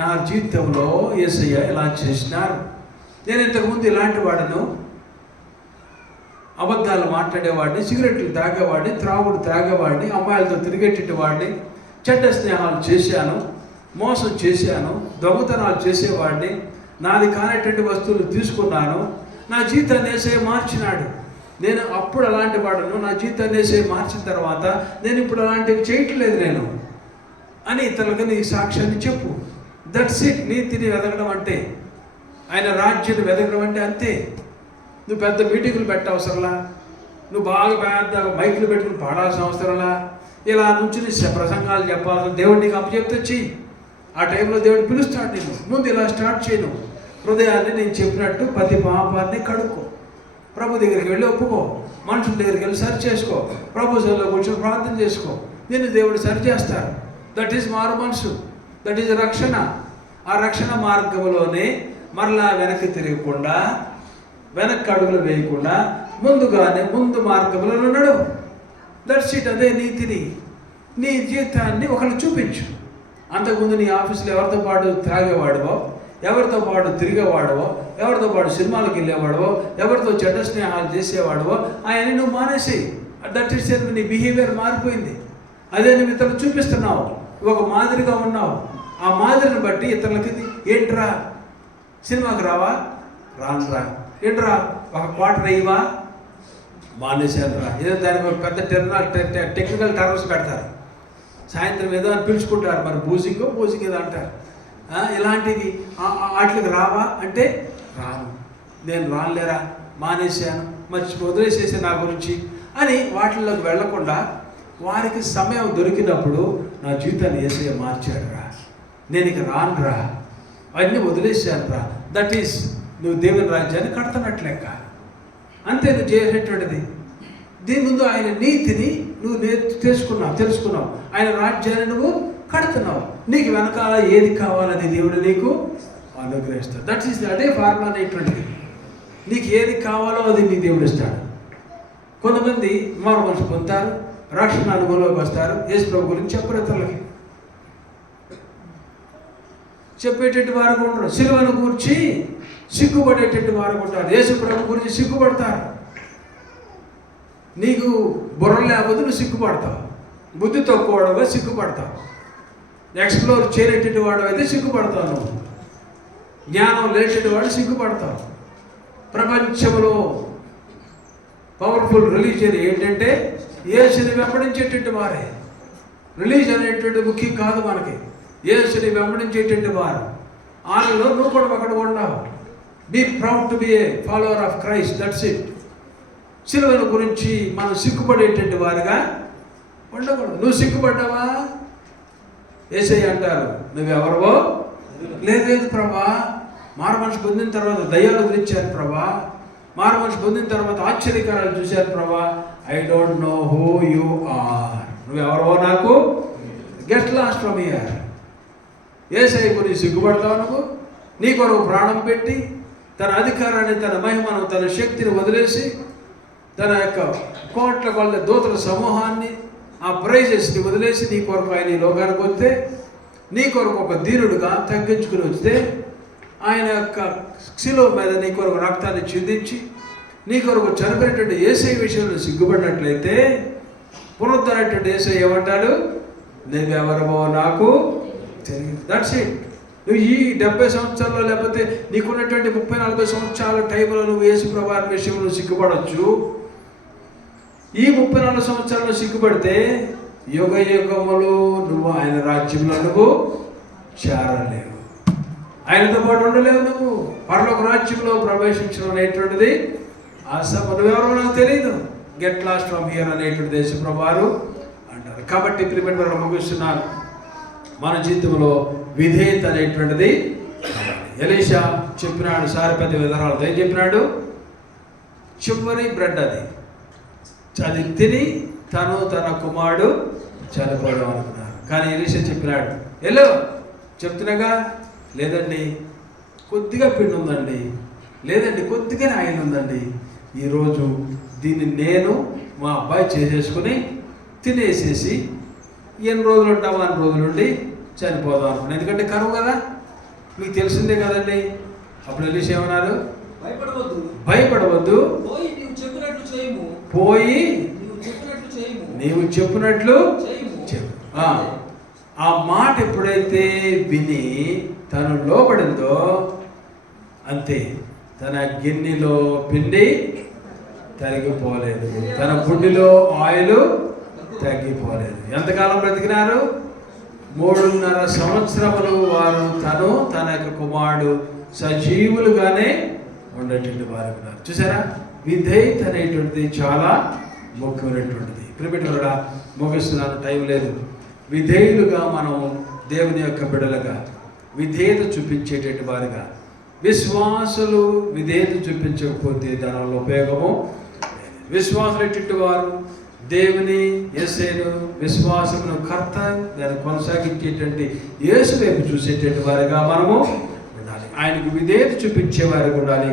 నా జీవితంలో యేసయ్య ఇలా చేసినారు, నేను ఇంతకుముందు ఇలాంటి వాడను, అబద్ధాలు మాట్లాడేవాడిని, సిగరెట్లు తాగేవాడిని, త్రాగుడు తాగేవాడిని, అమ్మాయిలతో తిరిగేటట్టు వాడిని, చెడ్డ స్నేహాలు చేశాను, మోసం చేశాను, దొంగతనాలు చేసేవాడిని, నాది కానటువంటి వస్తువులు తీసుకున్నాను, నా జీవితాన్ని యేసయ్య మార్చినాడు. నేను అప్పుడు అలాంటి వాడను, నా జీవితాన్ని యేసయ్య మార్చిన తర్వాత నేను ఇప్పుడు అలాంటివి చేయట్లేదు నేను అని ఇతరులకు నీ సాక్ష్యాన్ని చెప్పు. That's it. నీతిని వెతకడం అంటే, ఆయన రాజ్యాన్ని వెతకడం అంటే అంతే. నువ్వు పెద్ద మీటింగులు పెట్టవసరంలా, నువ్వు బాగా పెద్ద మైకులు పెట్టుకుని పాడాల్సిన అవసరంలా, ఇలా నుంచి ప్రసంగాలు చెప్పాల్సిన దేవుడు నీకు అప్పచెప్తే చెయ్యి. ఆ టైంలో దేవుడు పిలుస్తాడు నేను. ముందు ఇలా స్టార్ట్ చేయను. హృదయాన్ని నేను చెప్పినట్టు ప్రతి పాపాన్ని కడుక్కో, ప్రభు దగ్గరికి వెళ్ళి ఒప్పుకో, మనుషుల దగ్గరికి వెళ్ళి సరి చేసుకో, ప్రభు సభలో కూర్చొని ప్రార్థన చేసుకో, నేను దేవుడు సరి చేస్తాడు. దట్ ఈజ్ మారు మనసు, దట్ ఈజ్ రక్షణ. ఆ రక్షణ మార్గంలోనే మరలా వెనక్కి తిరగకుండా, వెనక్కి అడుగులు వేయకుండా ముందుగానే ముందు మార్గంలో నడువు. That's it. అదే నీతిని. నీ జీవితాన్ని ఒకళ్ళు చూపించు. అంతకుముందు నీ ఆఫీసులో ఎవరితో పాటు తాగేవాడవో, ఎవరితో పాటు తిరిగేవాడవో, ఎవరితో పాటు సినిమాలకు వెళ్ళేవాడవో, ఎవరితో చెడ్డ స్నేహాలు చేసేవాడవో ఆయన నువ్వు మానేసేయి. దట్ ఈస్ నీ బిహేవియర్ మారిపోయింది. అదే నువ్వు ఇతరులు చూపిస్తున్నావు, ఒక మాదిరిగా ఉన్నావు. ఆ మాదిరిని బట్టి ఇతరులకి ఏంట్రా సినిమాకి రావా, రానురా, ఏంట్రా ఒక క్వార్టర్ అయ్యవా, మానేశానురా. ఏదో దానికి ఒక పెద్ద టెక్నికల్ టర్మ్స్ పెడతారు. సాయంత్రం ఏదో అని పిలుచుకుంటారు, మరి బూజింగ్ ఏదో అంటారు. ఇలాంటివి వాటికి రావా అంటే రాను, నేను రానులేరా, మానేశాను, వదిలేసేసి నా గురించి అని వాటిల్లోకి వెళ్లకుండా వారికి సమయం దొరికినప్పుడు నా జీవితాన్ని యేసయ్య మార్చాడు రా, నేను ఇక రానురా, అవన్నీ వదిలేసాను రా. దట్ ఈస్ నువ్వు దేవుని రాజ్యాన్ని కడుతున్నట్లెక్క. అంతే నువ్వు చేసేటువంటిది. దీని ముందు ఆయన నీతిని నువ్వు తెలుసుకున్నావు, ఆయన రాజ్యాన్ని నువ్వు కడుతున్నావు. నీకు వెనకాల ఏది కావాలని దేవుడు నీకు అనుగ్రహిస్తాడు. దట్ ఈస్ అదే ఫార్ములా అనేటువంటిది. నీకు ఏది కావాలో అది నీ దేవుడు ఇస్తాడు. కొంతమంది మారు మనసు పొందుతారు, రక్షణ అనుభవంలోకి వస్తారు, యేసు ప్రభు గురించి చెప్పరు, ఇతరులకి చెప్పేటట్టు వారు ఉంటారు. సిలువను గురించి సిగ్గుపడేటట్టు వారు ఉంటారు. యేసు ప్రభు గురించి సిగ్గుపడతారు. నీకు బుర్ర లేకపోతే నువ్వు సిగ్గుపడతావు, బుద్ధి తక్కువగా సిగ్గుపడతావు, ఎక్స్ప్లోర్ చేయలేటట్టు వాడు అయితే సిగ్గుపడతావు, నువ్వు జ్ఞానం లేచేటి వాడు సిగ్గుపడతావు. ప్రపంచంలో పవర్ఫుల్ రిలీజియన్ ఏంటంటే యేసుని వెంబడించేటట్టు వారే. రిలీజియన్ అనేటువంటి ముఖ్యం కాదు మనకి, యేసుని వెంబడించేటట్టు వారు. వాళ్ళలో నువ్వు కూడా అక్కడ ఉన్నావు. Be proud to be a follower of Christ. That's it. సిలువను గురించి మనం సిగ్గుపడేటట్టు వారుగా ఉండకూడదు. నువ్వు సిగ్గుపడ్డావా? యేసయ్య అంటారు, నువ్వెవరవో లేదు ప్రభా, మారు మనసు పొందిన తర్వాత దయ్యాలు గురించాను ప్రభా, మారు మనసు పొందిన తర్వాత ఆశ్చర్యకారాలు చూశాను ప్రభా. I don't know who you are. నువ్వెవరో నాకు గెట్ లాస్ట్ ఫ్రమ్ హియర్. యేసయ్య గురించి సిగ్గుపడతావు నువ్వు? నీ కొరకు ప్రాణం పెట్టి తన అధికారాన్ని, తన మహిమను, తన శక్తిని వదిలేసి తన యొక్క కోట్ల కొలది దూతల సమూహాన్ని, ఆ ప్రైజెస్ని వదిలేసి నీ కొరకు ఆయన ఈ లోకానికి వస్తే, నీ కొరకు ఒక దీనుడుగా తగ్గించుకుని వస్తే ఆయన యొక్క శిలువ మీద నీ కొరకు రక్తాన్ని చిందించి నీ కొరకు చనిపోయినటువంటి యేసయ్య విషయంలో సిగ్గుపడినట్లయితే పునరుద్ధరణటువంటి యేసయ్య ఏమంటాడు? నువ్వెవరమో నాకు తెలియదు. That's it. నువ్వు ఈ 70 సంవత్సరాల్లో లేకపోతే నీకున్నటువంటి 30-40 సంవత్సరాల టైంలో నువ్వు యేసు ప్రభువు విషయంలో సిగ్గుపడవచ్చు. ఈ 34 సంవత్సరాల్లో సిగ్గుపడితే యుగ యుగములు నువ్వు ఆయన రాజ్యంలో నువ్వు చేరలేవు, ఆయనతో పాటు ఉండలేవు. నువ్వు పరలోక రాజ్యంలో ప్రవేశించడం అనేటువంటిది అసలు నువ్వెవరో నాకు తెలియదు. గెట్ లాస్ట్ ఫ్రమ్ హియర్ అనేటువంటి దేశ ప్రభువారు అంటారు. కాబట్టి ప్రిమిట్ వరకు ముగిస్తున్నాను. మన జీవితంలో విధేయత అనేటువంటిది ఎలీషా చెప్పినాడు సారిపతి విధానాలతో. ఏం చెప్పినాడు? చివరి బ్రెడ్ అది తిని తను తన కుమారుడు చనిపోవడం అనుకున్నారు. కానీ ఎలీషా చెప్పినాడు, ఎల్లో చెప్తున్నాగా, లేదండి కొద్దిగా పిండి ఉందండి, లేదండి కొద్దిగానే ఆయిల్ ఉందండి, ఈరోజు దీన్ని నేను మా అబ్బాయి చేసేసుకుని తినేసేసి ఎన్ని రోజులు ఉంటామో అన్ని రోజులు ఉండి చనిపోదాం అనుకున్నాను. ఎందుకంటే కరువు కదా, మీకు తెలిసిందే కదండి. అప్పుడు ఎలీషా ఏమన్నారు? భయపడవద్దు, పోయి నీవు చెప్పినట్లు చెప్పు. ఆ మాట ఎప్పుడైతే విని తను లోపడిందో అంతే, తన గిన్నెలో పిండి తరిగిపోలేదు, తన గుండెలో ఆయిల్ తగ్గిపోలేదు. ఎంతకాలం బ్రతికినారు? 3.5 సంవత్సరములు వారు తన యొక్క కుమారుడు సజీవులుగానే ఉండేటువంటి వారు ఉన్నారు. చూసారా, విధేయత అనేటువంటిది చాలా ముఖ్యమైనటువంటిది. ప్రిమిటిగా ముగిస్తున్నాను, టైం లేదు. విధేయులుగా మనం దేవుని యొక్క బిడ్డలుగా విధేయత చూపించేటువంటి వారుగా, విశ్వాసులు విధేయత చూపించకపోతే దానివల్ల ఉపయోగము. విశ్వాసులు ఎటువంటి వారు దేవుని యేసును విశ్వాసమును కర్త దాన్ని కొనసాగించేటువంటి యేసు వైపు చూసేటువంటి వారిగా మనము ఉండాలి. ఆయనకు విధేయత చూపించే వారికి ఉండాలి.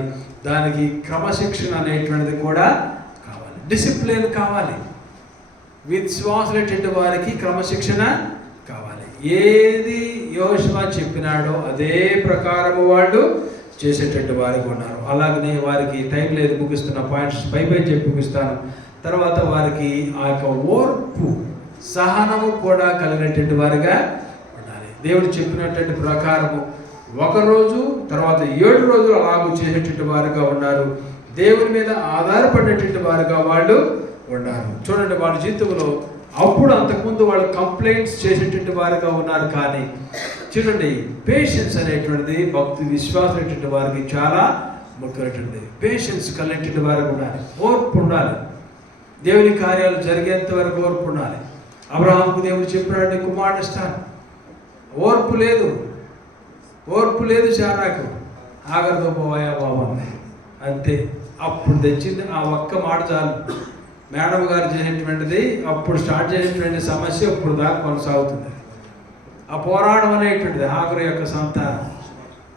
దానికి క్రమశిక్షణ అనేటువంటిది కూడా కావాలి, డిసిప్లిన్ కావాలి. విశ్వాసులైనటువంటి వారికి క్రమశిక్షణ కావాలి. ఏది యెహోషువ చెప్పినాడో అదే ప్రకారము వాళ్ళు చేసేటువంటి వారికి ఉన్నారు. అలాగనే వారికి టైం లేదు, ముగిస్తున్న పాయింట్స్ పై చెప్పి ముగిస్తాను. తర్వాత వారికి ఆ యొక్క ఓర్పు సహనము కూడా కలిగినటువంటి వారిగా ఉండాలి. దేవుడు చెప్పినటువంటి ప్రకారము 1 రోజు తర్వాత 7 రోజులు అలాగూ చేసేటువంటి వారుగా ఉన్నారు. దేవుని మీద ఆధారపడినటువంటి వారుగా వాళ్ళు ఉన్నారు. చూడండి, వాళ్ళ జీవితంలో అప్పుడు అంతకుముందు వాళ్ళు కంప్లైంట్స్ చేసేటువంటి వారుగా ఉన్నారు. కానీ చూడండి, పేషెన్స్ అనేటువంటిది భక్తి విశ్వాసం అనేటువంటి వారికి చాలా ముఖ్యమైనటువంటిది. పేషెన్స్ కలిగినటువంటి వారికి ఉండాలి, ఓర్పు ఉండాలి. దేవుని కార్యాలు జరిగేంత వరకు ఓర్పు ఉండాలి. అబ్రహాముకు దేవుడు చెప్పాడు, నీ కుమారుడు ఇస్తాను. ఓర్పు లేదు శారాకు. ఆగర్తో పోవాయా బాబు అంతే. అప్పుడు తెచ్చింది ఆ ఒక్క మాట చాలు. మేడం గారు చేసేటువంటిది అప్పుడు స్టార్ట్ చేసేటువంటి సమస్య ఇప్పుడు దాకా కొనసాగుతుంది. ఆ పోరాటం అనేటువంటిది ఆఖరి యొక్క సంతానం.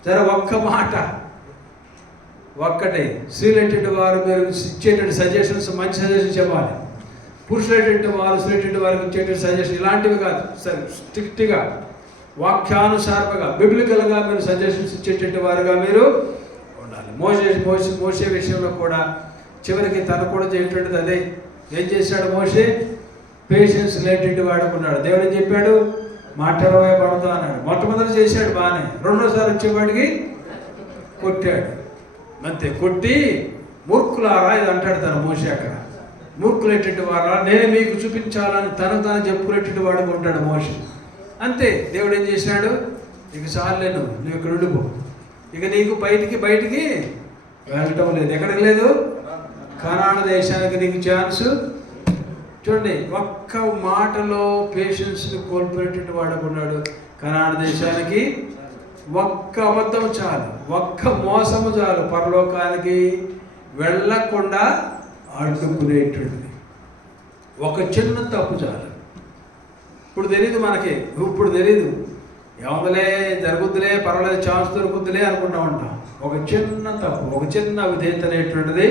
సరే, ఒక్క మాట ఒక్కటే. స్త్రీలైనటువంటి వారు మీరు ఇచ్చేటువంటి సజెషన్స్ మంచి సజెషన్స్ చెప్పాలి. పురుషులైనటువంటి వారు స్త్రీలైనటువంటి వారికి ఇచ్చేటువంటి సజెషన్ ఇలాంటివి కాదు. సరే, స్ట్రిక్ట్గా వాక్యానుసారంగా బిబ్లికల్గా మీరు సజెషన్స్ ఇచ్చేటువంటి వారుగా మీరు ఉండాలి. మోషే విషయంలో కూడా చివరికి తను కూడా చేయటువంటిది అదే. ఏం చేశాడు మోషే? పేషెన్స్ లేటువంటి వాడుకున్నాడు. దేవుడు ఏం చెప్పాడు? మాట 20 పడతా అన్నాడు. మొట్టమొదటి చేశాడు బాగానే, రెండోసారి వచ్చేవాడికి కొట్టాడు. అంతే, కొట్టి మూర్ఖులారా ఇది అంటాడు తన మోషే. అక్కడ మూర్ఖులైనటువంటి వారా నేను మీకు చూపించాలని తను చెప్పుకునేటువంటి వాడుకు ఉంటాడు మోషే. అంతే. దేవుడు ఏం చేశాడు? ఇక చాలేను, నువ్వు ఇక్కడ ఉండిపో, ఇక నీకు బయటికి వెళ్ళటం లేదు. ఎక్కడికి లేదు? కనాను దేశానికి నీకు ఛాన్స్. చూడండి, ఒక్క మాటలో పేషెన్స్ని కోల్పోయేటువంటి వాడుకున్నాడు. కనాను దేశానికి ఒక్క అబద్ధం చాలు, ఒక్క మోసము చాలు పరలోకానికి వెళ్ళకుండా అడ్డుకునేటువంటిది. ఒక చిన్న తప్పు చాలు. ఇప్పుడు తెలీదు మనకి, ఇప్పుడు తెలీదు, ఏముందలే జరుగుద్దులే, పర్వాలేదు, ఛాన్స్ దొరుకుద్దులే అనుకుంటా ఉంటాం. ఒక చిన్న తప్పు, ఒక చిన్న విధేయత అనేటువంటిది.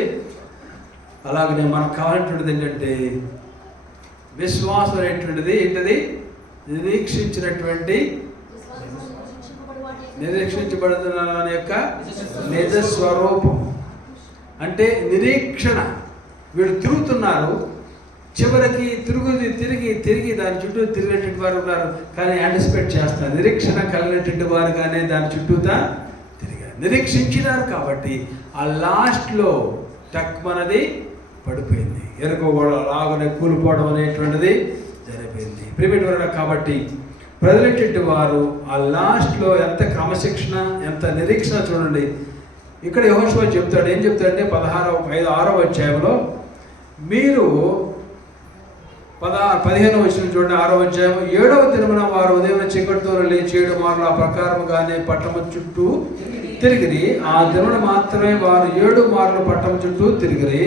అలాగనే మనకు కావాల్సినటువంటిది ఏంటంటే విశ్వాసం అనేటువంటిది ఏంటది? నిరీక్షించినటువంటి నిరీక్షించబడుతున్న దాని యొక్క నిజ స్వరూపం. అంటే నిరీక్షణ. వీళ్ళు తిరుగుతున్నారు, చివరికి తిరిగి దాని చుట్టూ తిరిగేటువంటి వారు ఉన్నారు, కానీ యాంటిసిపేట్ చేస్తారు. నిరీక్షణ కలిగినటువంటి వారుగానే దాని చుట్టూతా తిరిగారు, నిరీక్షించినారు. కాబట్టి ఆ లాస్ట్లో టక్మనది పడిపోయింది, ఎరుకోవడం అలాగనే కూలిపోవడం అనేటువంటిది జరిగిపోయింది. ప్రిమిటివ్. కాబట్టి ప్రజలెట్టి వారు ఆ లాస్ట్లో ఎంత క్రమశిక్షణ, ఎంత నిరీక్షణ చూడండి. ఇక్కడ యెహోషువ చెప్తాడు, ఏం చెప్తాడంటే 6వ అధ్యాయంలో, మీరు 15వ వచనం చూడండి. 6వ అధ్యాయం 7వ దినమున వారు ఉదయం చీకటితో లేచి 7 మార్లు ఆ ప్రకారముగానే పట్టణము చుట్టూ తిరిగిరి. ఆ దినమున మాత్రమే వారు 7 మార్లు పట్టణం చుట్టూ తిరిగిరి.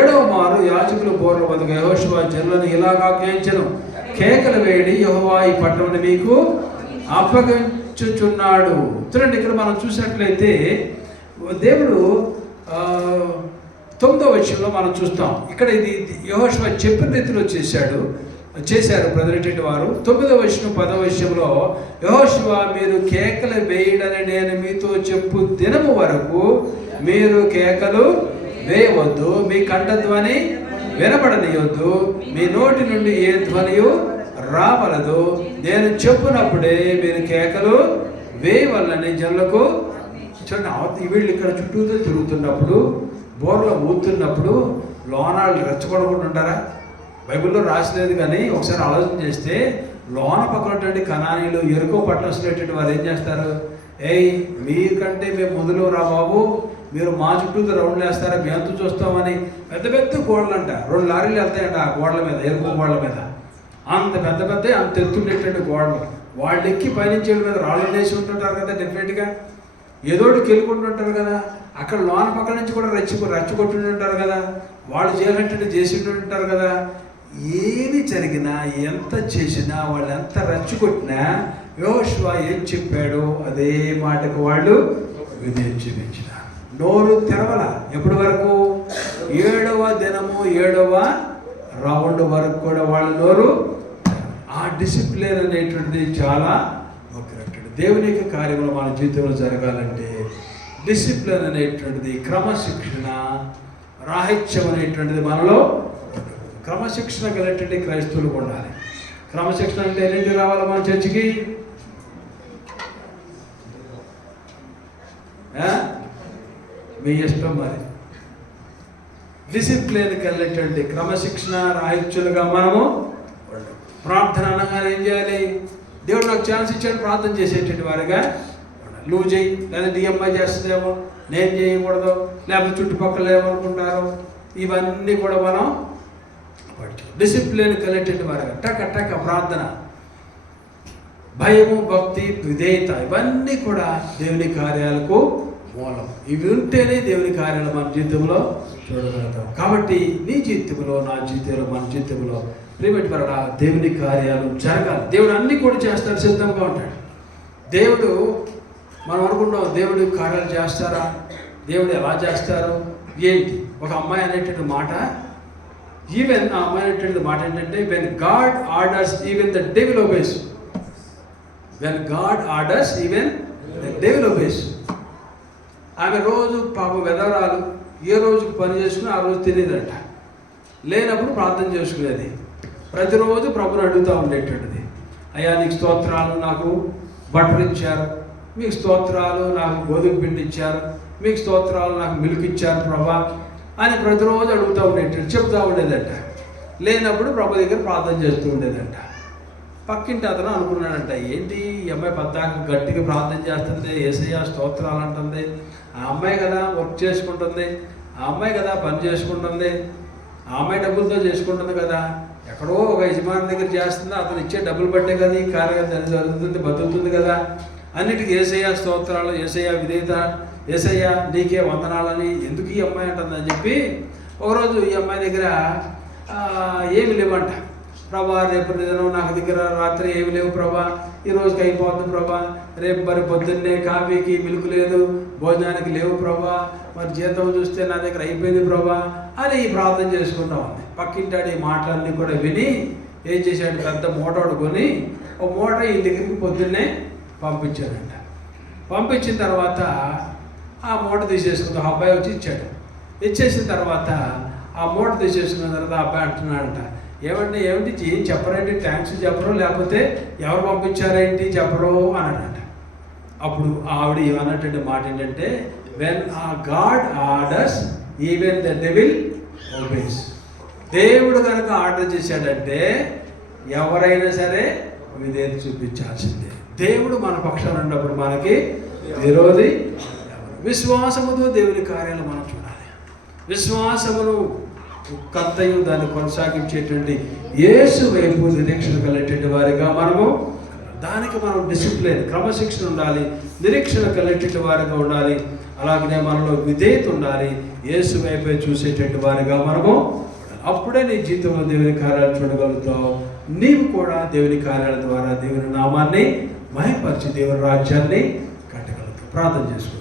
7వ మారు యాజకులు బోర్ల వద్దకు యెహోషువ జనులను ఇలాగా ఆజ్ఞాపించెను, కేకలు వేడి యెహోవా ఈ పట్టణమును మీకు అప్పగించుచున్నాడు. చూడండి, ఇక్కడ మనం చూసినట్లయితే దేవుడు 9వ వచనంలో మనం చూస్తాం. ఇక్కడ ఇది యెహోషువ చెప్పిన రీతిలో చేశారు ప్రజలెట్టి వారు. 9వ వచనం 10వ వచనంలో, యెహోషువ మీరు కేకలు వేయడని నేను మీతో చెప్పు దినము వరకు మీరు కేకలు వేయవద్దు, మీ కంఠధ్వని వినబడనియొద్దు, మీ నోటి నుండి ఏ ధ్వనియు రావలదు, నేను చెప్పునప్పుడే మీరు కేకలు వేయవలని జనులకు. చూడండి, వీళ్ళు ఇక్కడ చుట్టూతో తిరుగుతున్నప్పుడు, బోర్లో ఊతున్నప్పుడు లోనాళ్ళు రెచ్చగొడకుండా ఉంటారా? బైబిల్లో రాసలేదు, కానీ ఒకసారి ఆలోచన చేస్తే లోన పక్కనటువంటి కనానీలు, ఎరుకో పట్టణస్తున్నటువంటి వారు ఏం చేస్తారు? మీకంటే మేము మొదలు రా బాబు, మీరు మా చుట్టూతో రౌండ్లు వేస్తారా, మేమంతా చూస్తామని పెద్ద పెద్ద గోడలు అంట, 2 లారీలు వెళ్తాయంట ఆ గోడల మీద, ఎరుకో గోడల మీద. అంత పెద్ద అంత ఎత్తుండేటువంటి గోడలు. వాళ్ళు ఎక్కి పయనించే మీద రాళ్ళు వేసి ఉంటుంటారు కదా, డెఫినెట్గా ఏదోటి కెలుకుంటుంటారు కదా. అక్కడ లోన పక్కన నుంచి కూడా రచ్చగొట్టుంటారు కదా, వాళ్ళు చేయాలంటే చేసి ఉంటుంటారు కదా. ఏది జరిగినా, ఎంత చేసినా, వాళ్ళు ఎంత రచ్చగొట్టినా యెహోషువ ఏం చెప్పాడో అదే మాటకు వాళ్ళు విధేయత చూపించినారు. నోరు తెరవల. ఎప్పటి వరకు? 7వ దినము 7వ రౌండ్ వరకు కూడా వాళ్ళ నోరు. ఆ డిసిప్లిన్ అనేటువంటిది చాలా ముఖ్యమైనటువంటి. దేవుని యొక్క కార్యములు మన జీవితంలో జరగాలంటే డిసిప్లిన్ అనేటువంటిది, క్రమశిక్షణ, రాహిత్యం అనేటువంటిది మనలో. క్రమశిక్షణ కలిగినటువంటి క్రైస్తవులు ఉండాలి. క్రమశిక్షణ అంటే ఎన్నింటి రావాలి మన చర్చికి? మీ ఇష్టం. మరి డిసిప్లిన్ కలిగినటువంటి క్రమశిక్షణ రాహిత్యులుగా మనము ప్రార్థన అనగానే ఏం చేయాలి? దేవుడు నాకు ఛాన్స్ ఇచ్చాడు, ప్రార్థన చేసేటువంటి వారిగా నువ్వు చేయి, లేదా డిఎంఐ చేస్తుందేమో, నేను చేయకూడదు, లేకపోతే చుట్టుపక్కల ఏమనుకుంటారు, ఇవన్నీ కూడా మనం డిసిప్లిన్ కలిగినటువంటి వారిగా టక ప్రార్థన, భయము, భక్తి, విధేయత, ఇవన్నీ కూడా దేవుని కార్యాలకు మూలం. ఇవి ఉంటేనే దేవుని కార్యాలు మన జీవితంలో చూడగలుగుతాం. కాబట్టి నీ జీవితంలో, నా జీవితంలో, మన జీవితంలో ప్రియమైన దేవుని కార్యాలు జరగాలి. దేవుడు అన్నీ కూడా చేస్తాడు, సిద్ధంగా ఉంటాడు. దేవుడు మనం అనుకుంటాం, దేవుడు కార్యాలు చేస్తారా, దేవుడు ఎలా చేస్తారు, ఏంటి? ఒక అమ్మాయి అనేటువంటి మాట, ఈవెన్ ఆ అమ్మాయి అనేటువంటి మాట ఏంటంటే, when God orders even the devil obese. When God orders even the devil obese. ఆమె రోజు పాప వెదవరాలు, ఏ రోజుకు పని చేసుకుని ఆ రోజు తెలియదంట. లేనప్పుడు ప్రార్థన చేసుకునేది, ప్రతిరోజు ప్రభుని అడుగుతూ ఉండేటువంటిది. అయ్యా నీకు స్తోత్రాలు, నాకు బటర్ ఇచ్చారు, మీకు స్తోత్రాలు, నాకు గోధుమ పిండి ఇచ్చారు, మీకు స్తోత్రాలు, నాకు మిల్క్ ఇచ్చారు ప్రభా అని ప్రతిరోజు అడుగుతూ ఉండేటట్టు చెప్తూ ఉండేదంట. లేనప్పుడు ప్రభు దగ్గర ప్రార్థన చేస్తూ ఉండేదంట. పక్కింటి అతను అనుకున్నాడంట, ఏంటి ఈ అమ్మాయి పద్దాక గట్టిగా ప్రార్థన చేస్తుంది, యేసయ్య స్తోత్రాలు అంటుంది, ఆ అమ్మాయి కదా వర్క్ చేసుకుంటుంది, ఆ అమ్మాయి కదా పని చేసుకుంటుంది, ఆ అమ్మాయి డబ్బులతో చేసుకుంటుంది కదా, ఎక్కడో ఒక యజమాని దగ్గర చేస్తుంది, అతను ఇచ్చే డబ్బులు పట్టే కదా ఈ కార్యం జరుగుతుంది, బతుకుతుంది కదా, అన్నిటికీ యేసయ్య స్తోత్రాలు, యేసయ్య విధేయత, యేసయ్య నీకే వందనాలని ఎందుకు ఈ అమ్మాయి అంటుందని చెప్పి ఒకరోజు ఈ అమ్మాయి దగ్గర ఏమి లేవంట. ప్రభా రేపు దినం నాకు దగ్గర రాత్రి ఏమి లేవు ప్రభా, ఈరోజుకి అయిపోద్దు ప్రభా, రేపు మరి పొద్దున్నే కాఫీకి మిల్క్ లేదు, భోజనానికి లేవు ప్రభా, మరి జీతం చూస్తే నా దగ్గర అయిపోయింది ప్రభా అని ప్రార్థన చేసుకుంటా ఉంది. పక్కింటాడు ఈ మాటలన్నీ కూడా విని ఏం చేశాడు, పెద్ద మూట కొని ఒక మూట ఈ దగ్గరికి పొద్దున్నే పంపించాడంట. పంపించిన తర్వాత ఆ మూట తీసేసుకుంది. ఆ అబ్బాయి వచ్చి ఇచ్చాడు. ఇచ్చేసిన తర్వాత ఆ మూట తీసేసుకున్న తర్వాత ఆ అబ్బాయి అంటున్నాడంట, ఏమంటే ఏమిటి ఏం చెప్పరేంటి, థ్యాంక్స్ చెప్పరు, లేకపోతే ఎవరు పంపించారేంటి చెప్పరు అన్నాడంట. అప్పుడు ఆవిడ ఏమన్నటువంటి మాట ఏంటంటే, వెన్ ఆ God orders even the devil obeys. దేవుడు కనుక ఆర్డర్ చేశాడంటే ఎవరైనా సరే విధేయత చూపించాల్సిందే. దేవుడు మన పక్షాన ఉన్నప్పుడు మనకి విరోధి ఎవరు? విశ్వాసముతో దేవుని కార్యాలు మనం చూడాలి. విశ్వాసమును కర్తయు దాన్ని కొనసాగించేటువంటి యేసు వైపు నిరీక్షణ కలిగేటువంటి వారిగా మనము, దానికి మనం డిసిప్లిన్, క్రమశిక్షణ ఉండాలి, నిరీక్షణ కలిగేటువంటి వారిగా ఉండాలి. అలాగనే మనలో విధేయత ఉండాలి, యేసు వైపే చూసేటువంటి వారిగా మనము. అప్పుడే నీ జీవితంలో దేవుని కార్యాలు చూడగలుగుతావు. నీవు కూడా దేవుని కార్యాల ద్వారా దేవుని నామాన్ని మహిమపరిచి దేవుని రాజ్యాన్ని కట్టగలుగుతావు. ప్రార్థన చేసుకుందాం.